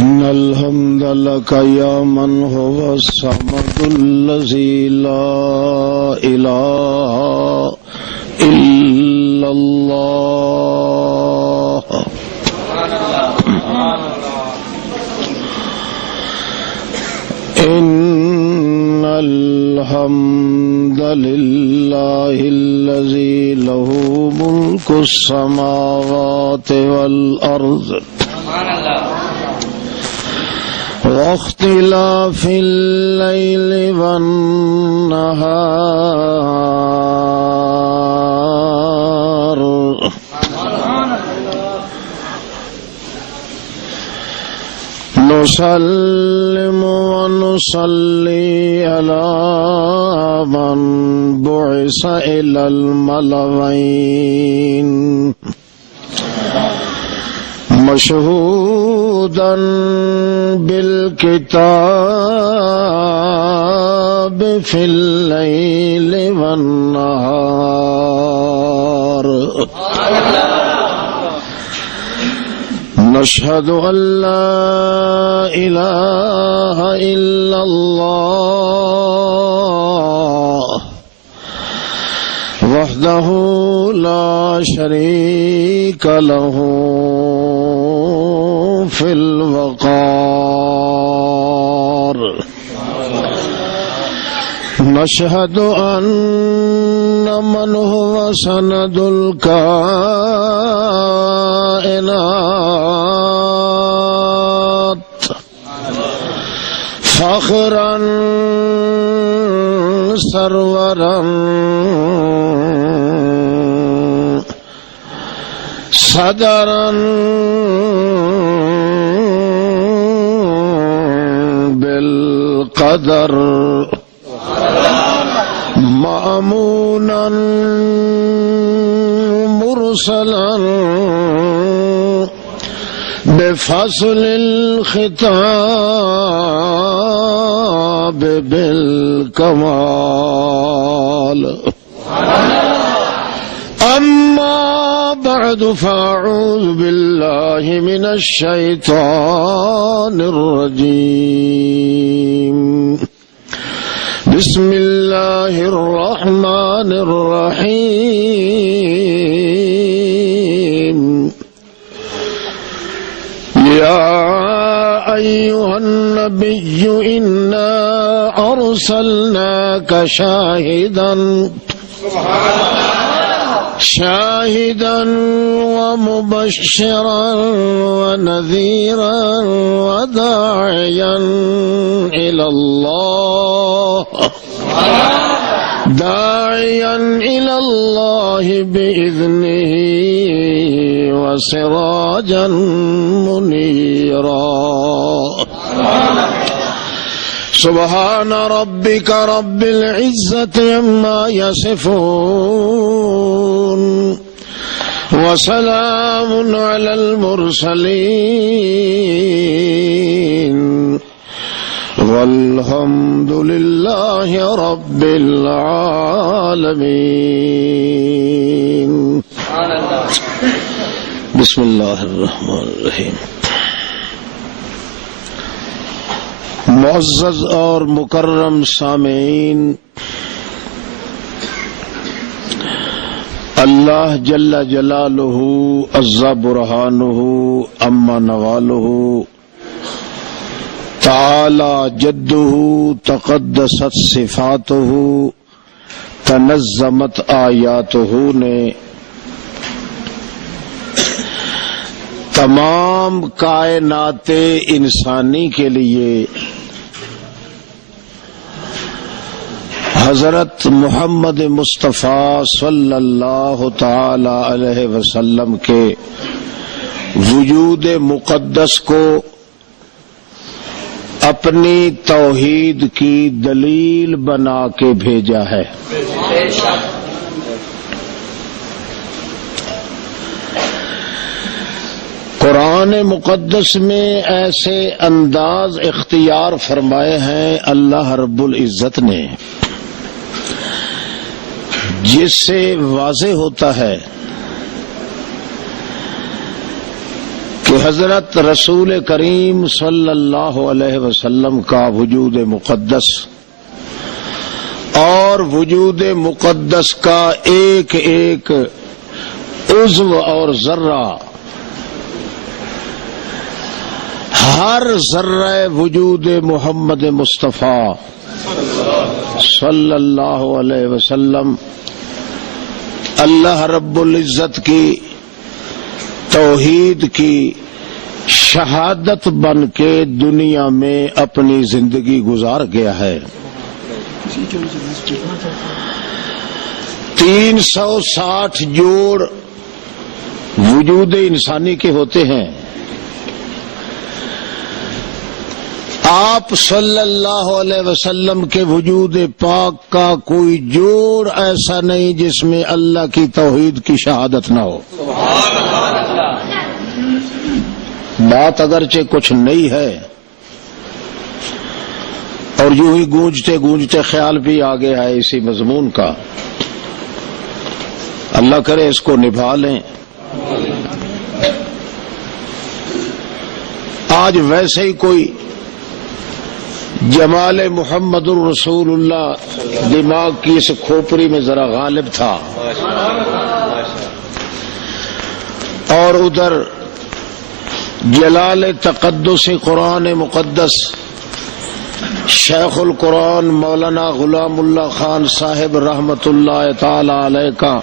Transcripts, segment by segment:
إن الحمد لك يا من هو الصمد الذي لا إله إلا الله إن الحمد لله الذي له ملك السماوات والأرض واختلاف الليل والنهار نسلم ونصلي على من بعث إلى الملوين مشهودا بالكتاب في الليل والنهار نشهد أن لا إله إلا الله وحده لا شريك له في الوقار نشهد أن من هو سند الكائنات فخرا سرورا صدرا بالقدر مأمونا مرسلا بفصل الخطاب بالكمال أما بعد فأعوذ بالله من الشيطان الرجيم بسم الله الرحمن الرحيم يا أيها النبي إنا أرسلناك شاهدا ومبشرا ونذيرا وداعيا إلى الله بإذنه وسراجا منيرا سبحان ربك رب العزة عما يصفون وسلام على المرسلين والحمد لله رب العالمين بسم اللہ الرحمن الرحیم. معزز اور مکرم سامعین، اللہ جل جلالہ عز برہانہ اما نوالہ تعالی جدہ تقدست صفاتہ تنظمت آیاتہ نے تمام کائنات انسانی کے لیے حضرت محمد مصطفیٰ صلی اللہ تعالی علیہ وسلم کے وجود مقدس کو اپنی توحید کی دلیل بنا کے بھیجا ہے. قرآن مقدس میں ایسے انداز اختیار فرمائے ہیں اللہ رب العزت نے جس سے واضح ہوتا ہے کہ حضرت رسول کریم صلی اللہ علیہ وسلم کا وجود مقدس اور وجود مقدس کا ایک ایک عضو اور ذرہ، ہر ذرہ وجود محمد مصطفیٰ صلی اللہ علیہ وسلم اللہ رب العزت کی توحید کی شہادت بن کے دنیا میں اپنی زندگی گزار گیا ہے۔ 360 جوڑ وجود انسانی کے ہوتے ہیں۔ آپ صلی اللہ علیہ وسلم کے وجود پاک کا کوئی جوڑ ایسا نہیں جس میں اللہ کی توحید کی شہادت نہ ہو۔ بات اگرچہ کچھ نئی ہے اور یوں ہی گونجتے گونجتے خیال بھی آ گیا ہے اسی مضمون کا، اللہ کرے اس کو نبھا لیں۔ آج ویسے ہی کوئی جمال محمد الرسول اللہ دماغ کی اس کھوپڑی میں ذرا غالب تھا، اور ادھر جلال تقدس قرآن مقدس شیخ القرآن مولانا غلام اللہ خان صاحب رحمت اللہ تعالی علیہ کا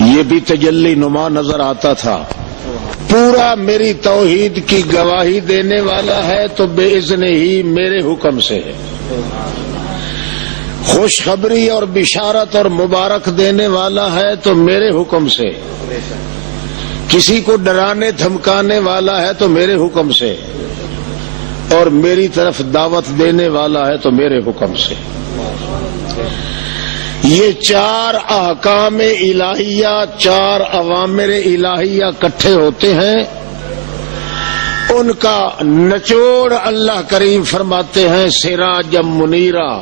یہ بھی تجلی نما نظر آتا تھا۔ پورا میری توحید کی گواہی دینے والا ہے تو بے اذن ہی میرے حکم سے ہے، خوشخبری اور بشارت اور مبارک دینے والا ہے تو میرے حکم سے، کسی کو ڈرانے دھمکانے والا ہے تو میرے حکم سے، اور میری طرف دعوت دینے والا ہے تو میرے حکم سے۔ یہ 4 احکام الہیہ، 4 اوامر الہیہ کٹھے ہوتے ہیں، ان کا نچوڑ اللہ کریم فرماتے ہیں سراجا منیرا،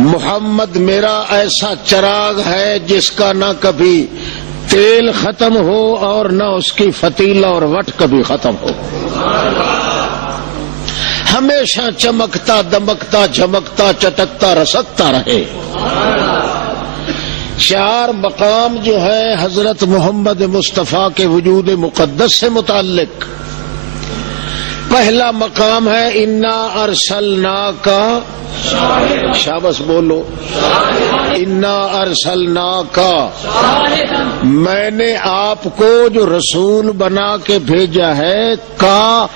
محمد میرا ایسا چراغ ہے جس کا نہ کبھی تیل ختم ہو اور نہ اس کی فتیلہ اور وٹ کبھی ختم ہو، ہمیشہ چمکتا دمکتا جھمکتا چٹکتا رسکتا رہے۔ 4 مقام جو ہے حضرت محمد مصطفیٰ کے وجود مقدس سے متعلق۔ پہلا مقام ہے انا ارسلناک، شاباش بولو، انا ارسلناک، میں نے آپ کو جو رسول بنا کے بھیجا ہے، کا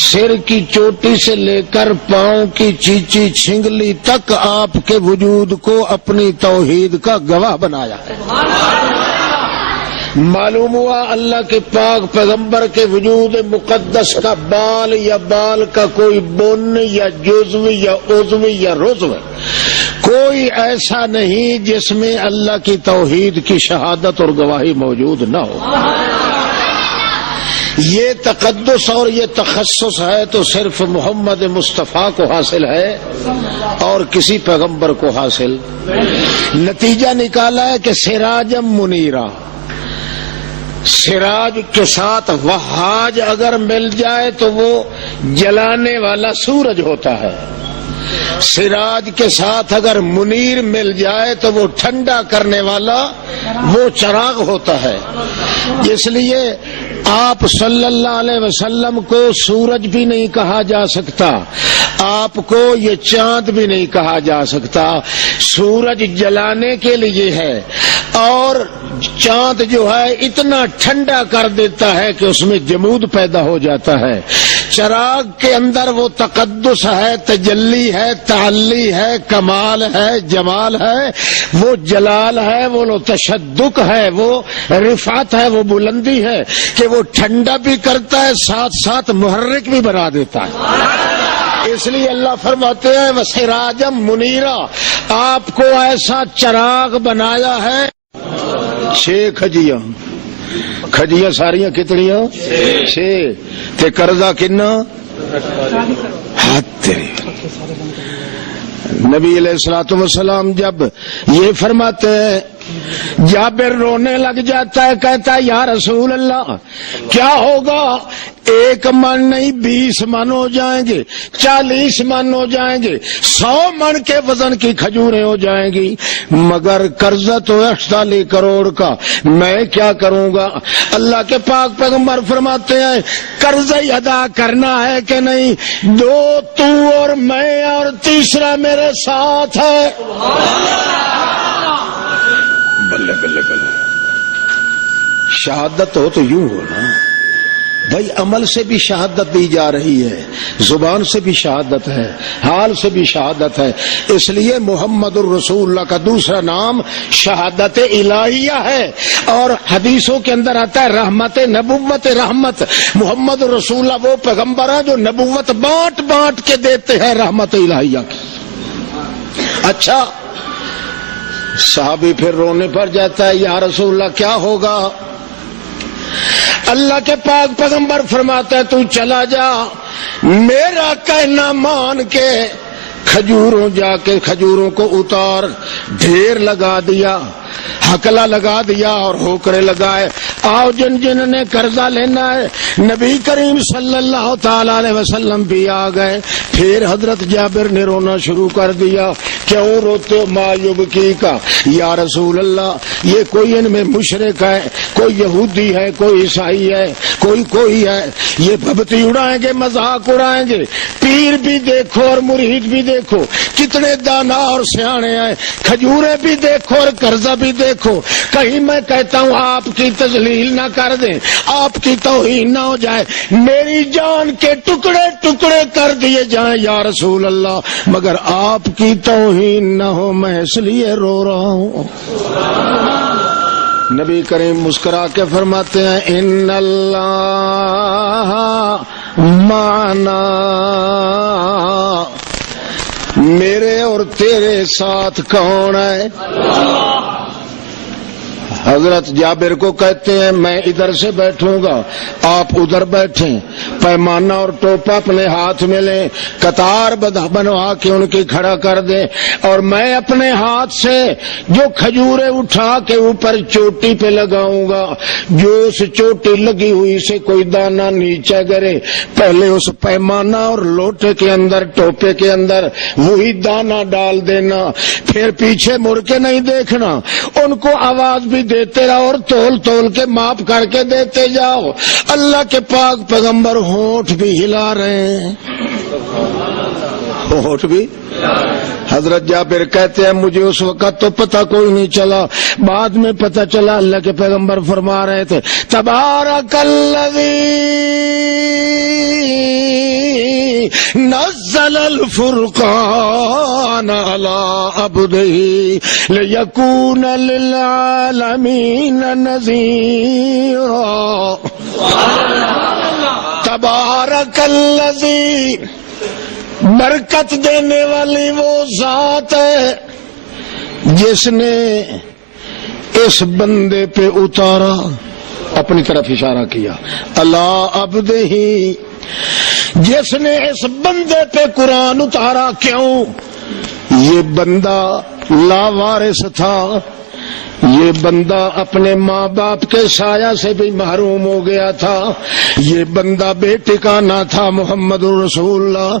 سر کی چوٹی سے لے کر پاؤں کی چیچی چھنگلی تک آپ کے وجود کو اپنی توحید کا گواہ بنایا ہے۔ معلوم ہوا اللہ کے پاک پیغمبر کے وجود مقدس کا بال یا بال کا کوئی بن یا جزو یا عضو یا رزو کوئی ایسا نہیں جس میں اللہ کی توحید کی شہادت اور گواہی موجود نہ ہو۔ یہ تقدس اور یہ تخصص ہے تو صرف محمد مصطفیٰ کو حاصل ہے اور کسی پیغمبر کو حاصل۔ نتیجہ نکالا ہے کہ سراجم منیرا، سراج کے ساتھ وہاج اگر مل جائے تو وہ جلانے والا سورج ہوتا ہے، سراج کے ساتھ اگر منیر مل جائے تو وہ ٹھنڈا کرنے والا وہ چراغ ہوتا ہے۔ اس لیے آپ صلی اللہ علیہ وسلم کو سورج بھی نہیں کہا جا سکتا، آپ کو یہ چاند بھی نہیں کہا جا سکتا۔ سورج جلانے کے لیے ہے اور چاند جو ہے اتنا ٹھنڈا کر دیتا ہے کہ اس میں جمود پیدا ہو جاتا ہے۔ چراغ کے اندر وہ تقدس ہے، تجلی ہے، تعلی ہے، کمال ہے، جمال ہے، وہ جلال ہے، وہ تشدق ہے، وہ رفعت ہے، وہ بلندی ہے کہ وہ ٹھنڈا بھی کرتا ہے ساتھ ساتھ محرک بھی بنا دیتا ہے۔ اس لیے اللہ فرماتے ہیں وسراجم منیرا، آپ کو ایسا چراغ بنایا ہے۔ 6 کھجیاں، کھجیاں ساریاں کتنیاں؟ 6 تے قرضہ کنا؟ ہاتھ تیری۔ نبی علیہ الصلوۃ والسلام جب یہ فرماتے ہیں جابر رونے لگ جاتا ہے، کہتا ہے یا رسول اللہ کیا ہوگا؟ 1 من نہیں 20 من ہو جائیں گے، 40 من ہو جائیں گے، 100 من کے وزن کی کھجوریں ہو جائیں گی، مگر قرضہ تو 48 کروڑ کا، میں کیا کروں گا؟ اللہ کے پاک پیغمبر فرماتے ہیں قرضہ ادا کرنا ہے کہ نہیں؟ 2 تو اور میں اور تیسرا میرے ساتھ ہے۔ بلے بلے بلے، شہادت ہو تو یوں ہو نا بھائی، عمل سے بھی شہادت دی جا رہی ہے، زبان سے بھی شہادت ہے، حال سے بھی شہادت ہے۔ اس لیے محمد الرسول اللہ کا دوسرا نام شہادت الہیہ ہے، اور حدیثوں کے اندر آتا ہے رحمت نبوت رحمت۔ محمد الرسول اللہ وہ پیغمبر ہے جو نبوت بانٹ بانٹ کے دیتے ہیں رحمت الہیہ کی۔ اچھا، صحابی پھر رونے پر جاتا ہے یا رسول اللہ کیا ہوگا؟ اللہ کے پاک پیغمبر فرماتا ہے تو چلا جا، میرا کہنا مان کے جا کے کھجوروں کو اتار، ڈھیر لگا دیا، ہکلا لگا دیا اور ہوکرے لگائے، آؤ جن جن نے قرضہ لینا ہے۔ نبی کریم صلی اللہ تعالی علیہ وسلم بھی آ گئے۔ پھر حضرت جابر نے رونا شروع کر دیا، کیوں روتے ہو ما یبکی کا؟ یا رسول اللہ یہ کوئی ان میں مشرک ہے، کوئی یہودی ہے، کوئی عیسائی ہے، کوئی ہے، یہ بھبتی اڑائیں گے، مذاق اڑائیں گے۔ پیر بھی دیکھو اور مرید بھی دیکھو کتنے دانا اور سیانے ہیں، کھجورے بھی دیکھو اور قرضہ بھی دیکھو۔ کہیں میں کہتا ہوں آپ کی تذلیل نہ کر دیں، آپ کی توہین نہ ہو جائے، میری جان کے ٹکڑے ٹکڑے کر دیے جائیں یا رسول اللہ، مگر آپ کی توہین نہ ہو، میں اس لیے رو رہا ہوں۔ نبی کریم مسکرا کے فرماتے ہیں ان اللہ معنا، میرے اور تیرے ساتھ کون ہے؟ حضرت جابر کو کہتے ہیں میں ادھر سے بیٹھوں گا، آپ ادھر بیٹھیں، پیمانہ اور ٹوپا اپنے ہاتھ میں لیں، قطار بنوا کے ان کی کھڑا کر دیں، اور میں اپنے ہاتھ سے جو کھجورے اٹھا کے اوپر چوٹی پہ لگاؤں گا، جو اس چوٹی لگی ہوئی سے کوئی دانہ نیچے گرے، پہلے اس پیمانہ اور لوٹے کے اندر، ٹوپے کے اندر وہی دانہ ڈال دینا، پھر پیچھے مڑ کے نہیں دیکھنا، ان کو آواز بھی دیتے رہو اور تول تول کے ماپ کر کے دیتے جاؤ۔ اللہ کے پاک پیغمبر ہونٹ بھی ہلا رہے ہیں، ہونٹ بھی۔ حضرت جابر کہتے ہیں مجھے اس وقت تو پتہ کوئی نہیں چلا، بعد میں پتہ چلا اللہ کے پیغمبر فرما رہے تھے تبارک الذی نزل الفرقان علی عبدہ لیکون للعالمین نذیرا۔ تبارک الذی، برکت دینے والی وہ ذات ہے جس نے اس بندے پہ اتارا، اپنی طرف اشارہ کیا، اللہ عبدہ ہی، جس نے اس بندے پہ قرآن اتارا۔ کیوں؟ یہ بندہ لاوارث تھا، یہ بندہ اپنے ماں باپ کے سایہ سے بھی محروم ہو گیا تھا، یہ بندہ بے ٹھکانہ تھا۔ محمد رسول اللہ،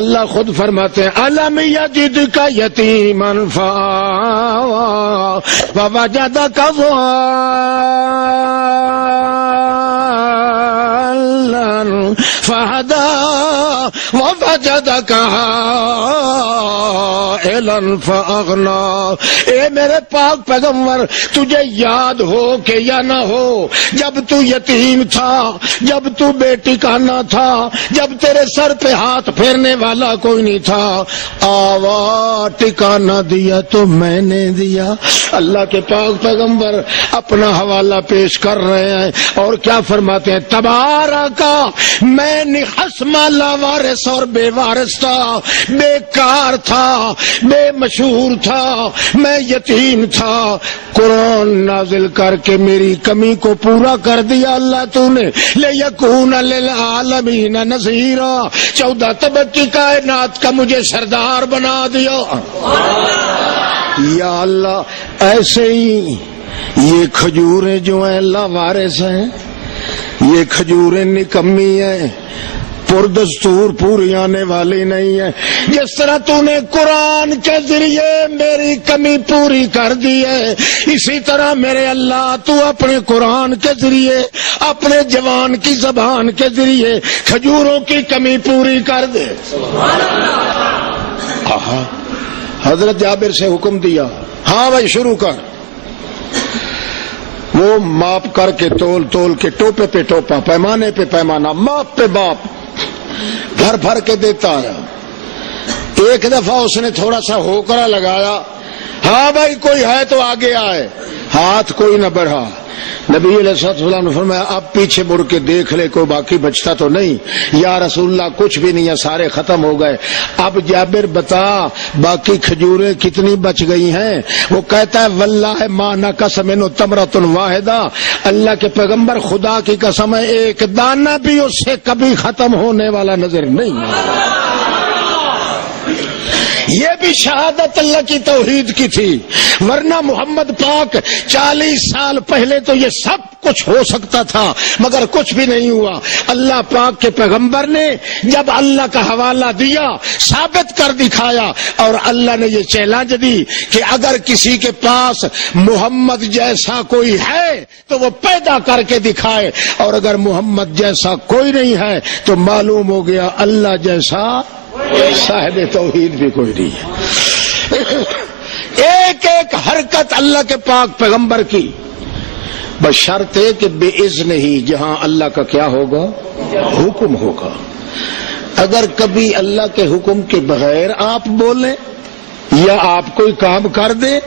اللہ خود فرماتے ہیں الم یجدک یتیما فآویٰ ووجدک ضالا فہدیٰ ووجدک عائلا فأغنیٰ۔ اے میرے پاک پیغمبر، تجھے یاد ہو کہ یا نہ ہو، جب تو یتیم تھا، جب تو بے ٹھکانہ تھا، جب تیرے سر پہ ہاتھ پھیرنے والا کوئی نہیں تھا، آوا ٹھکانہ دیا تو میں نے دیا۔ اللہ کے پاک پیغمبر اپنا حوالہ پیش کر رہے ہیں اور کیا فرماتے ہیں؟ تبارکا، میں نحسما لاوارث اور بے وارث تھا، بیکار تھا، بے مشہور تھا، میں یتیم تھا، قرآن نازل کر کے میری کمی کو پورا کر دیا اللہ تو نے۔ لیکون للعالمین نذیرا، 14 طبق کی کائنات کا مجھے سردار بنا دیا۔ یا اللہ ایسے ہی یہ کھجوریں جو ہیں لاوارث ہیں، یہ کھجوریں نکمی ہیں، پردستور پوری آنے والی نہیں ہے۔ جس طرح تو نے قرآن کے ذریعے میری کمی پوری کر دی ہے، اسی طرح میرے اللہ تو اپنے قرآن کے ذریعے، اپنے جوان کی زبان کے ذریعے کھجوروں کی کمی پوری کر دے۔ حضرت جابر سے حکم دیا، ہاں بھائی شروع کر۔ وہ ماپ کر کے تول کے ٹوپے پہ ٹوپا، پیمانے پہ پیمانہ، ماپ پہ باپ بھر بھر کے دیتا ہے۔ ایک دفعہ اس نے تھوڑا سا ہوکرا لگایا، ہاں بھائی کوئی ہے تو آگے آئے، ہاتھ کوئی نہ بڑھا۔ نبی علیہ السلام نے فرمایا اب پیچھے مڑ کے دیکھ لے کوئی باقی بچتا تو نہیں۔ یا رسول اللہ کچھ بھی نہیں ہے، سارے ختم ہو گئے۔ اب جابر بتا باقی کھجوریں کتنی بچ گئی ہیں؟ وہ کہتا ہے واللہ ما نقص منہ تمرۃ واحدہ، اللہ کے پیغمبر خدا کی قسم ہے ایک دانہ بھی اس سے کبھی ختم ہونے والا نظر نہیں ہے۔ یہ بھی شہادت اللہ کی توحید کی تھی، ورنہ محمد پاک 40 سال پہلے تو یہ سب کچھ ہو سکتا تھا مگر کچھ بھی نہیں ہوا۔ اللہ پاک کے پیغمبر نے جب اللہ کا حوالہ دیا، ثابت کر دکھایا، اور اللہ نے یہ چیلنج دی کہ اگر کسی کے پاس محمد جیسا کوئی ہے تو وہ پیدا کر کے دکھائے، اور اگر محمد جیسا کوئی نہیں ہے تو معلوم ہو گیا اللہ جیسا صاحب توحید بھی کوئی نہیں ہے۔ ایک ایک حرکت اللہ کے پاک پیغمبر کی بشرط کہ بے اذن ہی، جہاں اللہ کا کیا ہوگا؟ حکم ہوگا۔ اگر کبھی اللہ کے حکم کے بغیر آپ بولیں یا آپ کوئی کام کر دیں،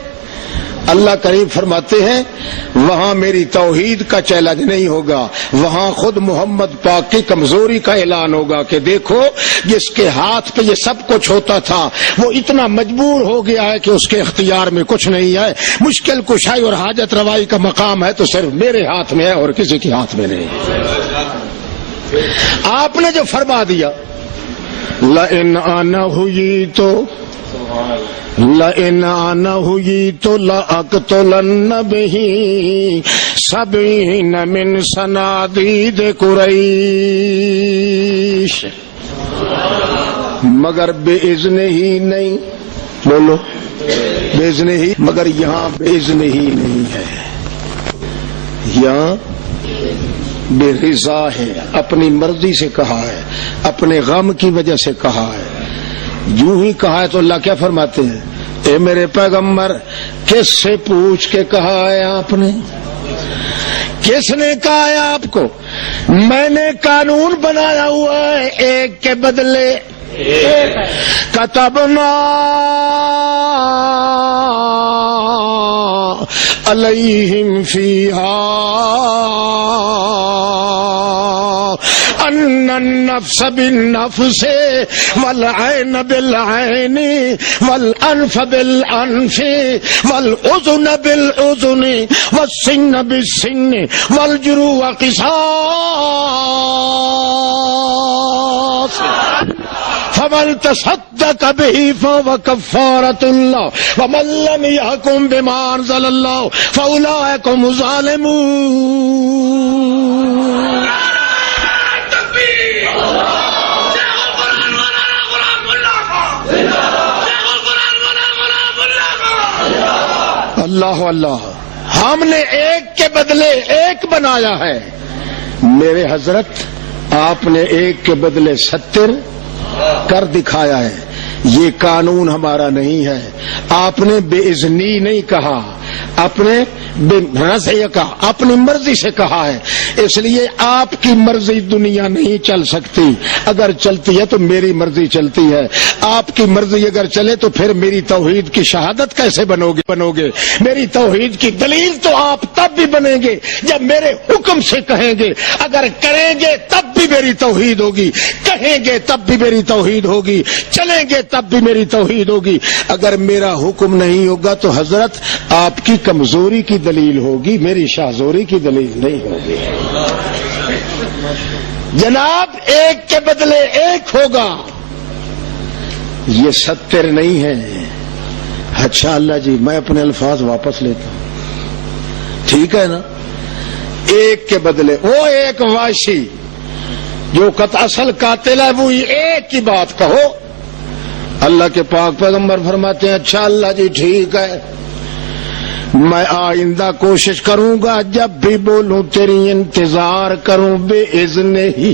اللہ کریم فرماتے ہیں وہاں میری توحید کا چیلنج نہیں ہوگا، وہاں خود محمد پاک کی کمزوری کا اعلان ہوگا کہ دیکھو جس کے ہاتھ پہ یہ سب کچھ ہوتا تھا وہ اتنا مجبور ہو گیا ہے کہ اس کے اختیار میں کچھ نہیں ہے۔ مشکل کشائی اور حاجت روائی کا مقام ہے تو صرف میرے ہاتھ میں ہے اور کسی کے ہاتھ میں نہیں۔ آپ نے جو فرما دیا لئن انا ہوئی تو لئن انا ہوئی تو لاقتلن بہ سبعین من صنادید قریش، مگر بے اذن ہی نہیں، بولو بے اذن ہی، مگر یہاں بے اذن ہی نہیں ہے، یہاں بے رضا ہے، اپنی مرضی سے کہا ہے، اپنے غم کی وجہ سے کہا ہے۔ یوں ہی کہا ہے تو اللہ کیا فرماتے ہیں؟ اے میرے پیغمبر کس سے پوچھ کے کہا ہے آپ نے؟ کس نے کہا ہے آپ کو؟ میں نے قانون بنایا ہوا ہے ایک کے بدلے کتبنا علیہم فیہا ان النفس بالنفس والعین بالعین والانف بالانف والاذن بالاذن والسن بالسن والجروح قصاص فمن تصدق به فهو كفارة الله ومن لم يحكم بما انزل الله فاولئك هم الظالمون۔ اللہ اللہ، ہم نے ایک کے بدلے ایک بنایا ہے، میرے حضرت آپ نے ایک کے بدلے 70 کر دکھایا ہے۔ یہ قانون ہمارا نہیں ہے، آپ نے بے اذنی نہیں کہا، اپنے سے کہا، اپنی مرضی سے کہا ہے، اس لیے آپ کی مرضی دنیا نہیں چل سکتی، اگر چلتی ہے تو میری مرضی چلتی ہے۔ آپ کی مرضی اگر چلے تو پھر میری توحید کی شہادت کیسے بنو گے؟ میری توحید کی دلیل تو آپ تب بھی بنیں گے جب میرے حکم سے کہیں گے، اگر کریں گے تب بھی میری توحید ہوگی، کہیں گے تب بھی میری توحید ہوگی، چلیں گے تب بھی میری توحید ہوگی۔ اگر میرا حکم نہیں ہوگا تو حضرت آپ کی کمزوری کی دلیل ہوگی، میری شاہزوری کی دلیل نہیں ہوگی۔ جناب ایک کے بدلے ایک ہوگا، یہ 70 نہیں ہے، اچھا اللہ جی میں اپنے الفاظ واپس لیتا ہوں، ٹھیک ہے نا؟ ایک کے بدلے وہ ایک واشی جو اصل قاتل ہے وہی ایک کی بات کہو۔ اللہ کے پاک پیغمبر فرماتے ہیں اچھا اللہ جی ٹھیک ہے، میں آئندہ کوشش کروں گا جب بھی بولوں تیری انتظار کروں بے اذن ہی،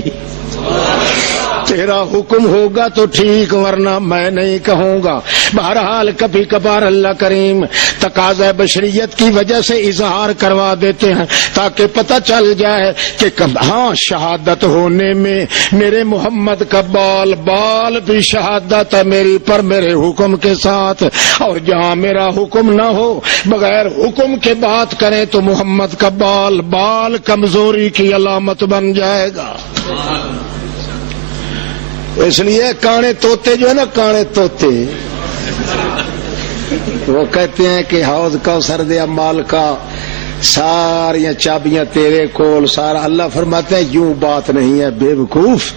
تیرا حکم ہوگا تو ٹھیک ورنہ میں نہیں کہوں گا۔ بہرحال کبھی کبھار اللہ کریم تقاضۂ بشریت کی وجہ سے اظہار کروا دیتے ہیں تاکہ پتہ چل جائے کہ ہاں شہادت ہونے میں میرے محمد کا بال بھی شہادت ہے میری پر میرے حکم کے ساتھ، اور جہاں میرا حکم نہ ہو بغیر حکم کے بات کریں تو محمد کا بال کمزوری کی علامت بن جائے گا۔ اس لیے کانے طوطے جو ہے نا، کانے طوطے وہ کہتے ہیں کہ حوض کوثر دے مال کا ساری چابیاں تیرے کول سارا۔ اللہ فرماتے ہیں یوں بات نہیں ہے بے وقوف،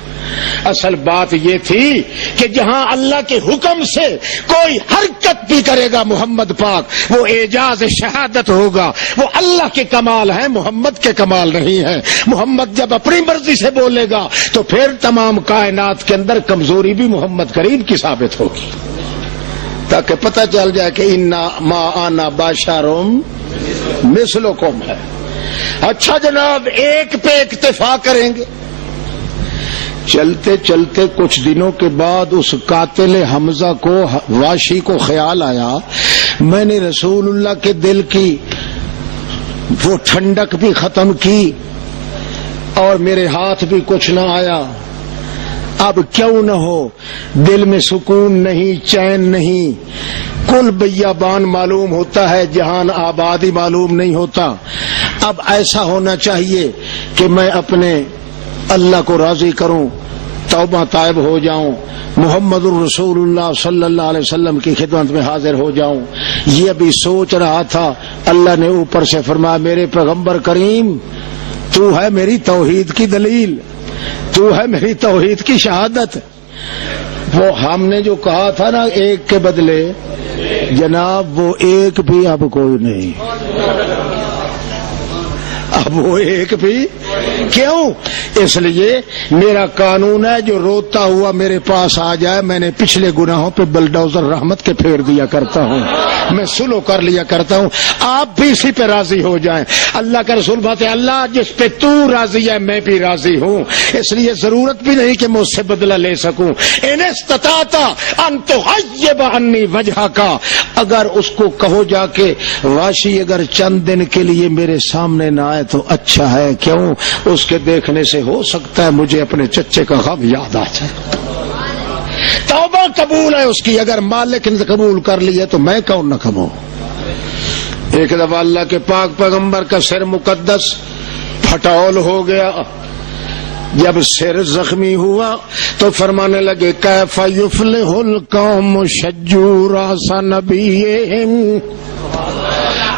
اصل بات یہ تھی کہ جہاں اللہ کے حکم سے کوئی حرکت بھی کرے گا محمد پاک وہ اعجاز شہادت ہوگا، وہ اللہ کے کمال ہے، محمد کے کمال نہیں ہے۔ محمد جب اپنی مرضی سے بولے گا تو پھر تمام کائنات کے اندر کمزوری بھی محمد کریم کی ثابت ہوگی، تاکہ پتہ چل جائے کہ انا ما انا بشرم مثلکم ہے۔ اچھا جناب ایک پہ اکتفا کریں گے۔ چلتے چلتے کچھ دنوں کے بعد اس قاتل حمزہ کو واشی کو خیال آیا میں نے رسول اللہ کے دل کی وہ ٹھنڈک بھی ختم کی اور میرے ہاتھ بھی کچھ نہ آیا، اب کیوں نہ ہو، دل میں سکون نہیں، چین نہیں، کل بیابان معلوم ہوتا ہے، جہان آبادی معلوم نہیں ہوتا۔ اب ایسا ہونا چاہیے کہ میں اپنے اللہ کو راضی کروں، توبہ طائب ہو جاؤں، محمد الرسول اللہ صلی اللہ علیہ وسلم کی خدمت میں حاضر ہو جاؤں۔ یہ ابھی سوچ رہا تھا، اللہ نے اوپر سے فرمایا میرے پیغمبر کریم تو ہے میری توحید کی دلیل، تو ہے میری توحید کی شہادت۔ وہ ہم نے جو کہا تھا نا ایک کے بدلے، جناب وہ ایک بھی اب کوئی نہیں، اب وہ ایک بھی کیوں؟ اس لیے میرا قانون ہے جو روتا ہوا میرے پاس آ جائے میں نے پچھلے گناہوں پہ بلڈوزر رحمت کے پھیر دیا کرتا ہوں، میں سلو کر لیا کرتا ہوں، آپ بھی اسی پہ راضی ہو جائیں۔ اللہ کا رسول بات ہے اللہ جس پہ تو راضی ہے میں بھی راضی ہوں، اس لیے ضرورت بھی نہیں کہ میں اس سے بدلہ لے سکوں۔ ان استطعت ان تغیب عنی وجہ کا، اگر اس کو کہو جا کے واشی اگر چند دن کے لیے میرے سامنے نہ آئے تو اچھا ہے، کیوں؟ اس کے دیکھنے سے ہو سکتا ہے مجھے اپنے چچے کا غم یاد آ جائے۔ توبہ قبول ہے اس کی، اگر مالک نے قبول کر لی ہے تو میں کون نہ کموں۔ ایک دفعہ اللہ کے پاک پیغمبر کا سر مقدس پھٹول ہو گیا، جب سر زخمی ہوا تو فرمانے لگے کیف یفلح القوم شجوا راس نبیہم،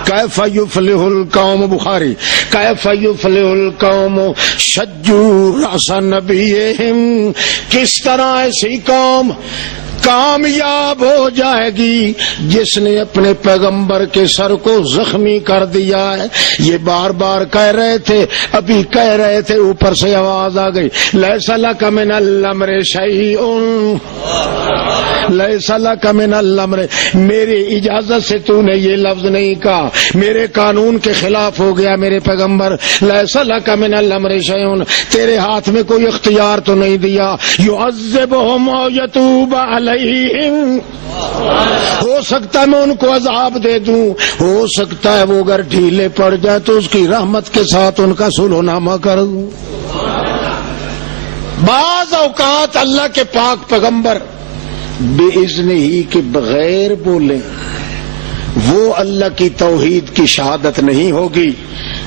کیف یفلح القوم، بخاری، کیف یفلح القوم شجوا راس نبیہم، کس طرح ایسی قوم کامیاب ہو جائے گی جس نے اپنے پیغمبر کے سر کو زخمی کر دیا ہے۔ یہ بار بار کہہ رہے تھے، ابھی کہہ رہے تھے، اوپر سے آواز آ گئی لیس لک من الامر شیء، لیس لک من الامر، میری اجازت سے تو نے یہ لفظ نہیں کہا، میرے قانون کے خلاف ہو گیا میرے پیغمبر، لیس لک من الامر شیء، تیرے ہاتھ میں کوئی اختیار تو نہیں دیا، یعذبہم او یتوب علیہم، ہو سکتا ہے میں ان کو عذاب دے دوں، ہو سکتا ہے وہ اگر ڈھیلے پڑ جائے تو اس کی رحمت کے ساتھ ان کا صلح نامہ کر دوں۔ بعض اوقات اللہ کے پاک پیغمبر بے اذن ہی کے بغیر بولیں، وہ اللہ کی توحید کی شہادت نہیں ہوگی،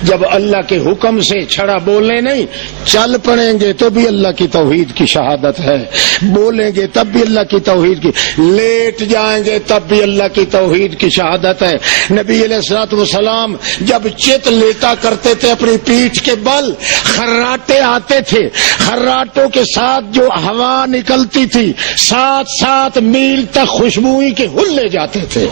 جب اللہ کے حکم سے چھڑا بولنے نہیں، چل پڑیں گے تو بھی اللہ کی توحید کی شہادت ہے، بولیں گے تب بھی اللہ کی توحید کی، لیٹ جائیں گے تب بھی اللہ کی توحید کی شہادت ہے۔ نبی علیہ الصلوۃ والسلام جب چت لیٹا کرتے تھے اپنی پیٹھ کے بل، خراٹے آتے تھے، خراٹوں کے ساتھ جو ہوا نکلتی تھی 7 میل تک خوشبوئی کے ہلے جاتے تھے۔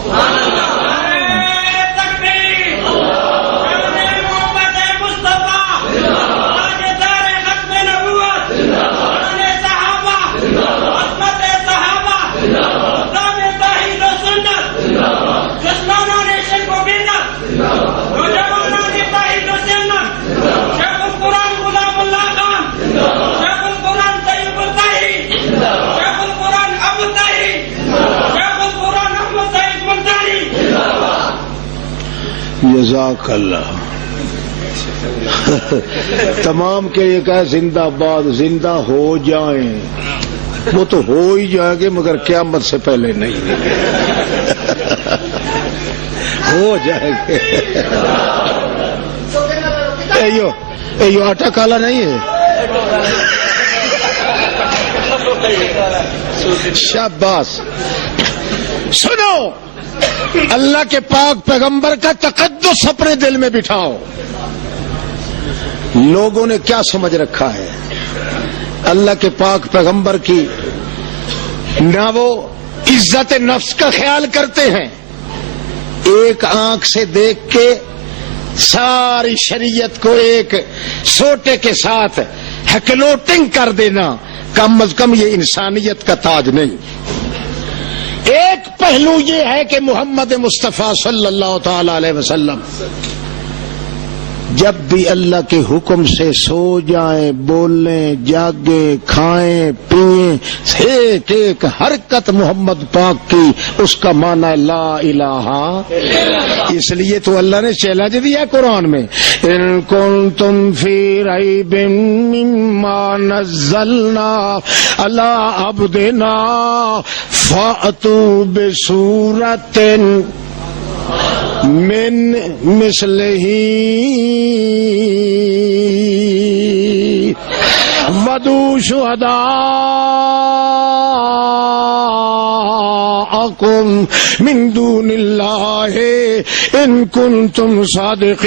جزاک اللہ۔ تمام کے یہ کہا زندہ باد، زندہ ہو جائیں، وہ تو ہو ہی جائیں گے مگر قیامت سے پہلے نہیں، ہو جائیں گے۔ ایو آٹا کالا نہیں ہے، شاباش۔ سنو، اللہ کے پاک پیغمبر کا تقدس اپنے دل میں بٹھاؤ۔ لوگوں نے کیا سمجھ رکھا ہے؟ اللہ کے پاک پیغمبر کی نہ وہ عزت نفس کا خیال کرتے ہیں، ایک آنکھ سے دیکھ کے ساری شریعت کو ایک سوٹے کے ساتھ ہیکلوٹنگ کر دینا کم از کم یہ انسانیت کا تاج نہیں۔ ایک پہلو یہ ہے کہ محمد مصطفیٰ صلی اللہ تعالی علیہ وسلم جب بھی اللہ کے حکم سے سو جائیں، بولیں، جاگیں، کھائیں، پئیں، ایک ایک حرکت محمد پاک کی اس کا معنی لا الہ۔ اس لیے تو اللہ نے چیلنج دیا قرآن میں، ان کنتم فی ریب مما نزلنا علی عبدنا فأتوا بسورۃ من مثلہ وادعوا شہداءکم من دون اللہ ان کنتم صادقین۔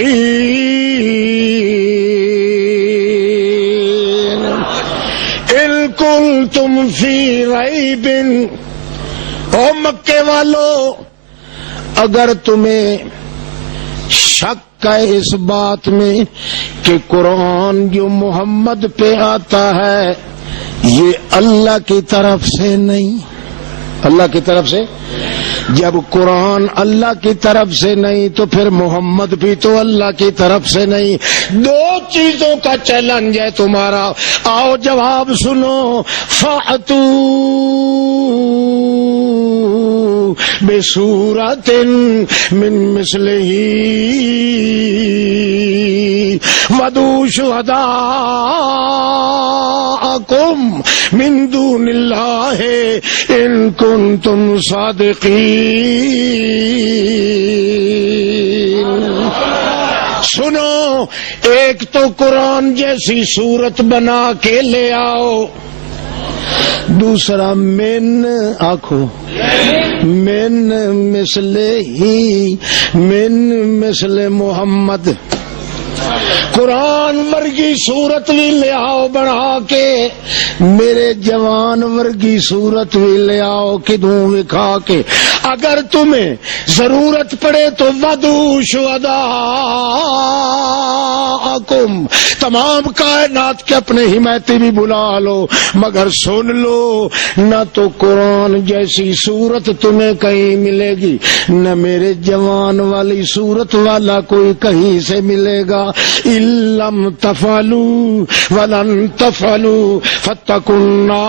ان کنتم فی ریب، او مکے والو اگر تمہیں شک ہے اس بات میں کہ قرآن جو محمد پہ آتا ہے یہ اللہ کی طرف سے نہیں، اللہ کی طرف سے، جب قرآن اللہ کی طرف سے نہیں تو پھر محمد بھی تو اللہ کی طرف سے نہیں۔ دو چیزوں کا چیلنج ہے تمہارا، آؤ جواب سنو۔ فأتوا بسورۃ من مثلہ وادعوا شہداءکم من دون اللہ ان کنتم صادقین۔ سنو، ایک تو قرآن جیسی صورت بنا کے لے آؤ، دوسرا من آنکھو، من مثل ہی، من مثل محمد، قرآن ورگی صورت بھی لے آؤ بڑھا کے، میرے جوان ورگی صورت بھی لے آؤ کدوں وکھا کے، اگر تمہیں ضرورت پڑے تو وادعوا شہداءکم، تمام کائنات کے اپنے حمایتی بھی بلا لو، مگر سن لو، نہ تو قرآن جیسی صورت تمہیں کہیں ملے گی، نہ میرے جوان والی صورت والا کوئی کہیں سے ملے گا۔ لم تفعلوا ولن تفعلوا فاتقوا النار،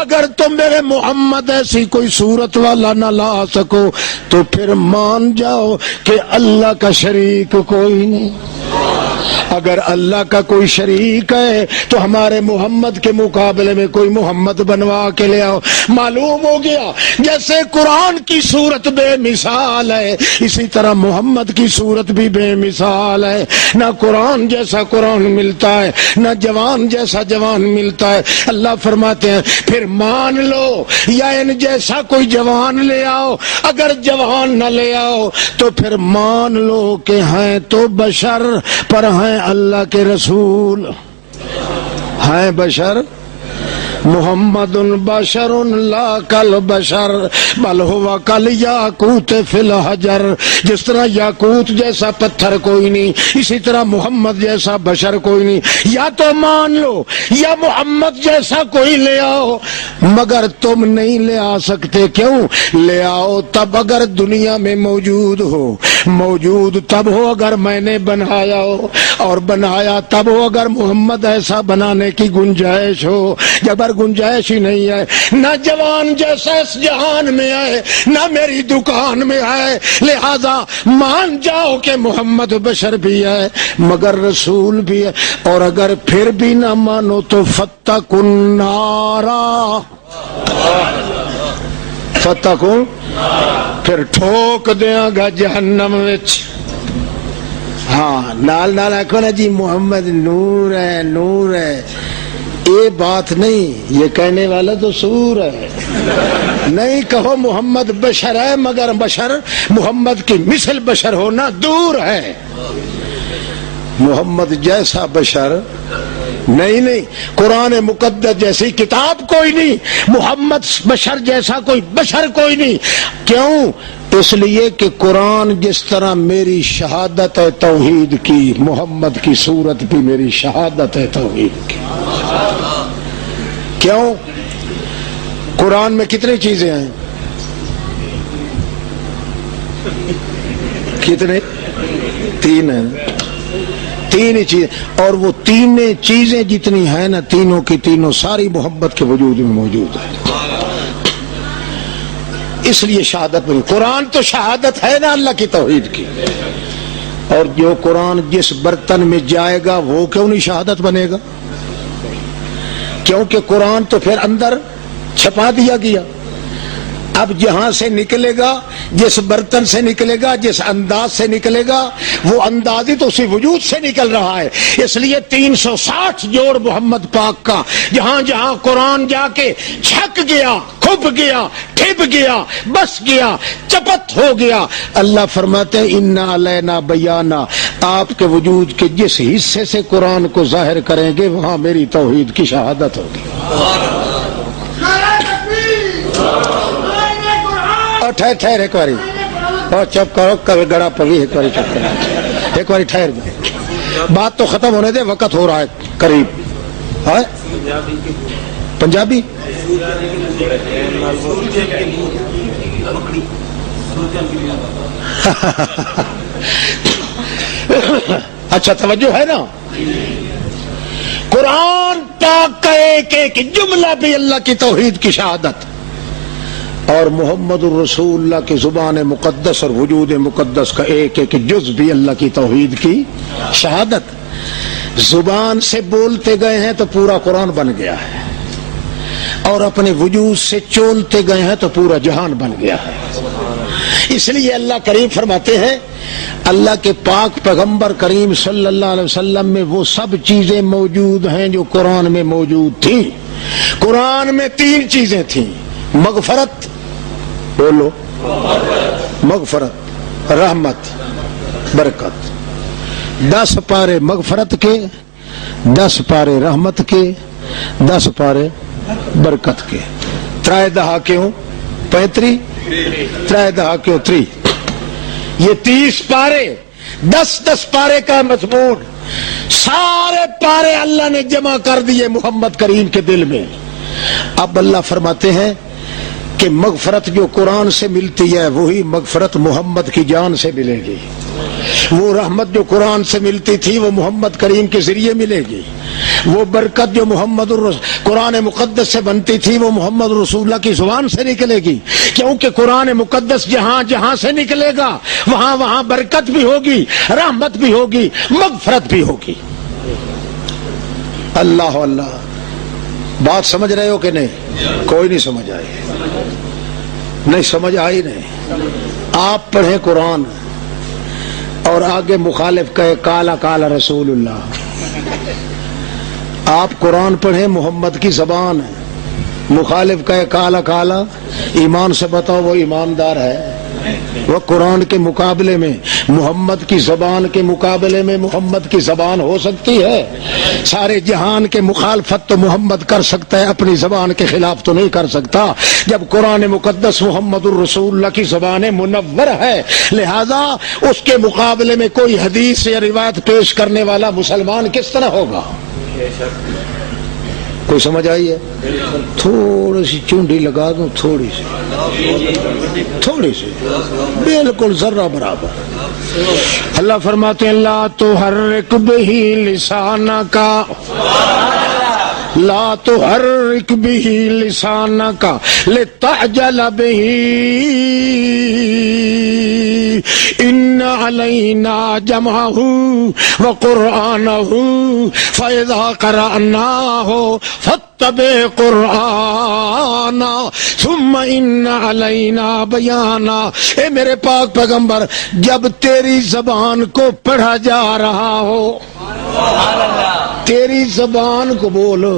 اگر تم میرے محمد ایسی کوئی صورت والا نہ لا سکو تو پھر مان جاؤ کہ اللہ کا شریک کوئی نہیں۔ اگر اللہ کا کوئی شریک ہے تو ہمارے محمد کے مقابلے میں کوئی محمد بنوا کے لے آؤ. معلوم ہو گیا جیسے قرآن کی صورت بے مثال ہے اسی طرح محمد کی صورت بھی بے مثال ہے. نہ قرآن جیسا قرآن ملتا ہے نہ جوان جیسا جوان ملتا ہے. اللہ فرماتے ہیں پھر مان لو یا ان جیسا کوئی جوان لے آؤ. اگر جوان نہ لے آؤ تو پھر مان لو کہ ہیں تو بشر پر ہیں اللہ کے رسول. ہیں بشر محمد بشر لا کل بشر بل ہوا کل یاقوت فی الحجر. جس طرح یاقوت جیسا پتھر کوئی نہیں اسی طرح محمد جیسا بشر کوئی نہیں. یا تو مان لو یا محمد جیسا کوئی لے آؤ مگر تم نہیں لے آ سکتے. کیوں لے آؤ تب اگر دنیا میں موجود ہو, موجود تب ہو اگر میں نے بنایا ہو, اور بنایا تب ہو اگر محمد ایسا بنانے کی گنجائش ہو. جب گنجائش ہی نہیں ہے نہ جوان جیسا اس جہان میں ہے نہ میری دکان میں ہے, لہذا مان جاؤ کہ محمد بشر بھی ہے مگر رسول بھی ہے. اور اگر پھر بھی نہ مانو تو فتقوا النار, فتقوا پھر ٹھوک دیاں گا جہنم وچ. ہاں نال نال آکھو نا جی محمد نور ہے نور ہے, یہ بات نہیں, یہ کہنے والا تو سور ہے. نہیں کہو محمد بشر ہے مگر بشر محمد کی مثل بشر ہونا دور ہے. محمد جیسا بشر نہیں, قرآن مقدس جیسی کتاب کوئی نہیں, محمد بشر جیسا کوئی بشر کوئی نہیں. کیوں؟ اس لیے کہ قرآن جس طرح میری شہادت ہے توحید کی, محمد کی صورت بھی میری شہادت ہے توحید کی. کیوں؟ قرآن میں کتنی چیزیں ہیں؟ کتنے؟ 3 ہیں. 3 چیزیں, اور وہ 3 چیزیں جتنی ہیں نا تینوں کی تینوں ساری محمد کے وجود میں موجود ہیں. اس لیے شہادت بنی. قرآن تو شہادت ہے نا اللہ کی توحید کی, اور جو قرآن جس برتن میں جائے گا وہ کیوں نہیں شہادت بنے گا؟ کیونکہ قرآن تو پھر اندر چھپا دیا گیا. اب جہاں سے نکلے گا, جس برتن سے نکلے گا, جس انداز سے نکلے گا, وہ انداز ہی تو اسی وجود سے نکل رہا ہے. اس لیے 360 جوڑ محمد پاک کا جہاں جہاں قرآن جا کے چھک گیا, کھپ گیا, ٹھپ گیا, بس گیا, چپت ہو گیا. اللہ فرماتے ہیں انا علینا بیانا, آپ کے وجود کے جس حصے سے قرآن کو ظاہر کریں گے وہاں میری توحید کی شہادت ہوگی. ٹھہر ایک باری اور چپ کرو, کبھی گڑا پوی ایک باری چپ کرو, ایک باری ٹھہر جائے. بات تو ختم ہونے دے, وقت ہو رہا ہے قریب. پنجابی اچھا توجہ ہے نا. قرآن پاک کا ایک ایک جملہ بھی اللہ کی توحید کی شہادت, اور محمد الرسول اللہ کی زبان مقدس اور وجود مقدس کا ایک ایک جز بھی اللہ کی توحید کی شہادت. زبان سے بولتے گئے ہیں تو پورا قرآن بن گیا ہے, اور اپنے وجود سے چولتے گئے ہیں تو پورا جہان بن گیا ہے. اس لیے اللہ کریم فرماتے ہیں اللہ کے پاک پیغمبر کریم صلی اللہ علیہ وسلم میں وہ سب چیزیں موجود ہیں جو قرآن میں موجود تھیں. قرآن میں 3 چیزیں تھیں, مغفرت, بولو, مغفرت, رحمت, برکت. 10 پارے مغفرت کے, 10 پارے رحمت کے, 10 پارے برکت کے. 3 دہا کیوں 35, 3 دہا کیوں 3. یہ 30 پارے, 10 پارے کا مضمون, سارے پارے اللہ نے جمع کر دیے محمد کریم کے دل میں. اب اللہ فرماتے ہیں کہ مغفرت جو قرآن سے ملتی ہے وہی مغفرت محمد کی جان سے ملے گی. وہ رحمت جو قرآن سے ملتی تھی وہ محمد کریم کے ذریعے ملے گی، وہ برکت جو قرآن مقدس سے بنتی تھی وہ محمد رسول اللہ کی زبان سے نکلے گی، کیونکہ قرآن مقدس جہاں جہاں سے نکلے گا وہاں وہاں برکت بھی ہوگی، رحمت بھی ہوگی، مغفرت بھی ہوگی۔ اللہ اللہ، بات سمجھ رہے ہو کہ نہیں؟ کوئی نہیں سمجھ آئی، نہیں سمجھ آئی نہیں۔ آپ پڑھیں قرآن اور آگے مخالف کہے کالا کالا رسول اللہ۔ آپ قرآن پڑھیں محمد کی زبان ہے، مخالف کہے کالا کالا، ایمان سے بتاؤ وہ ایماندار ہے؟ وہ قرآن کے مقابلے میں محمد کی زبان کے مقابلے میں محمد کی زبان ہو سکتی ہے؟ سارے جہان کے مخالفت تو محمد کر سکتا ہے، اپنی زبان کے خلاف تو نہیں کر سکتا۔ جب قرآن مقدس محمد الرسول اللہ کی زبان منور ہے، لہذا اس کے مقابلے میں کوئی حدیث یا روایت پیش کرنے والا مسلمان کس طرح ہوگا؟ کوئی سمجھ آئی ہے؟ تھوڑی سی چونڈی لگا دوں، تھوڑی سی بالکل ذرہ برابر۔ اللہ فرماتے ہیں لا تحرک بہ لسانک، لا تحرک بہ لسانک لتعجل بہ ان علینا جمعہ وقرآنہ فاذا قرأناہ فاتبع قرآنہ ثم ان علینا بیانہ۔ اے میرے پاک پیغمبر، جب تیری زبان کو پڑھا جا رہا ہو، تیری زبان کو بولو،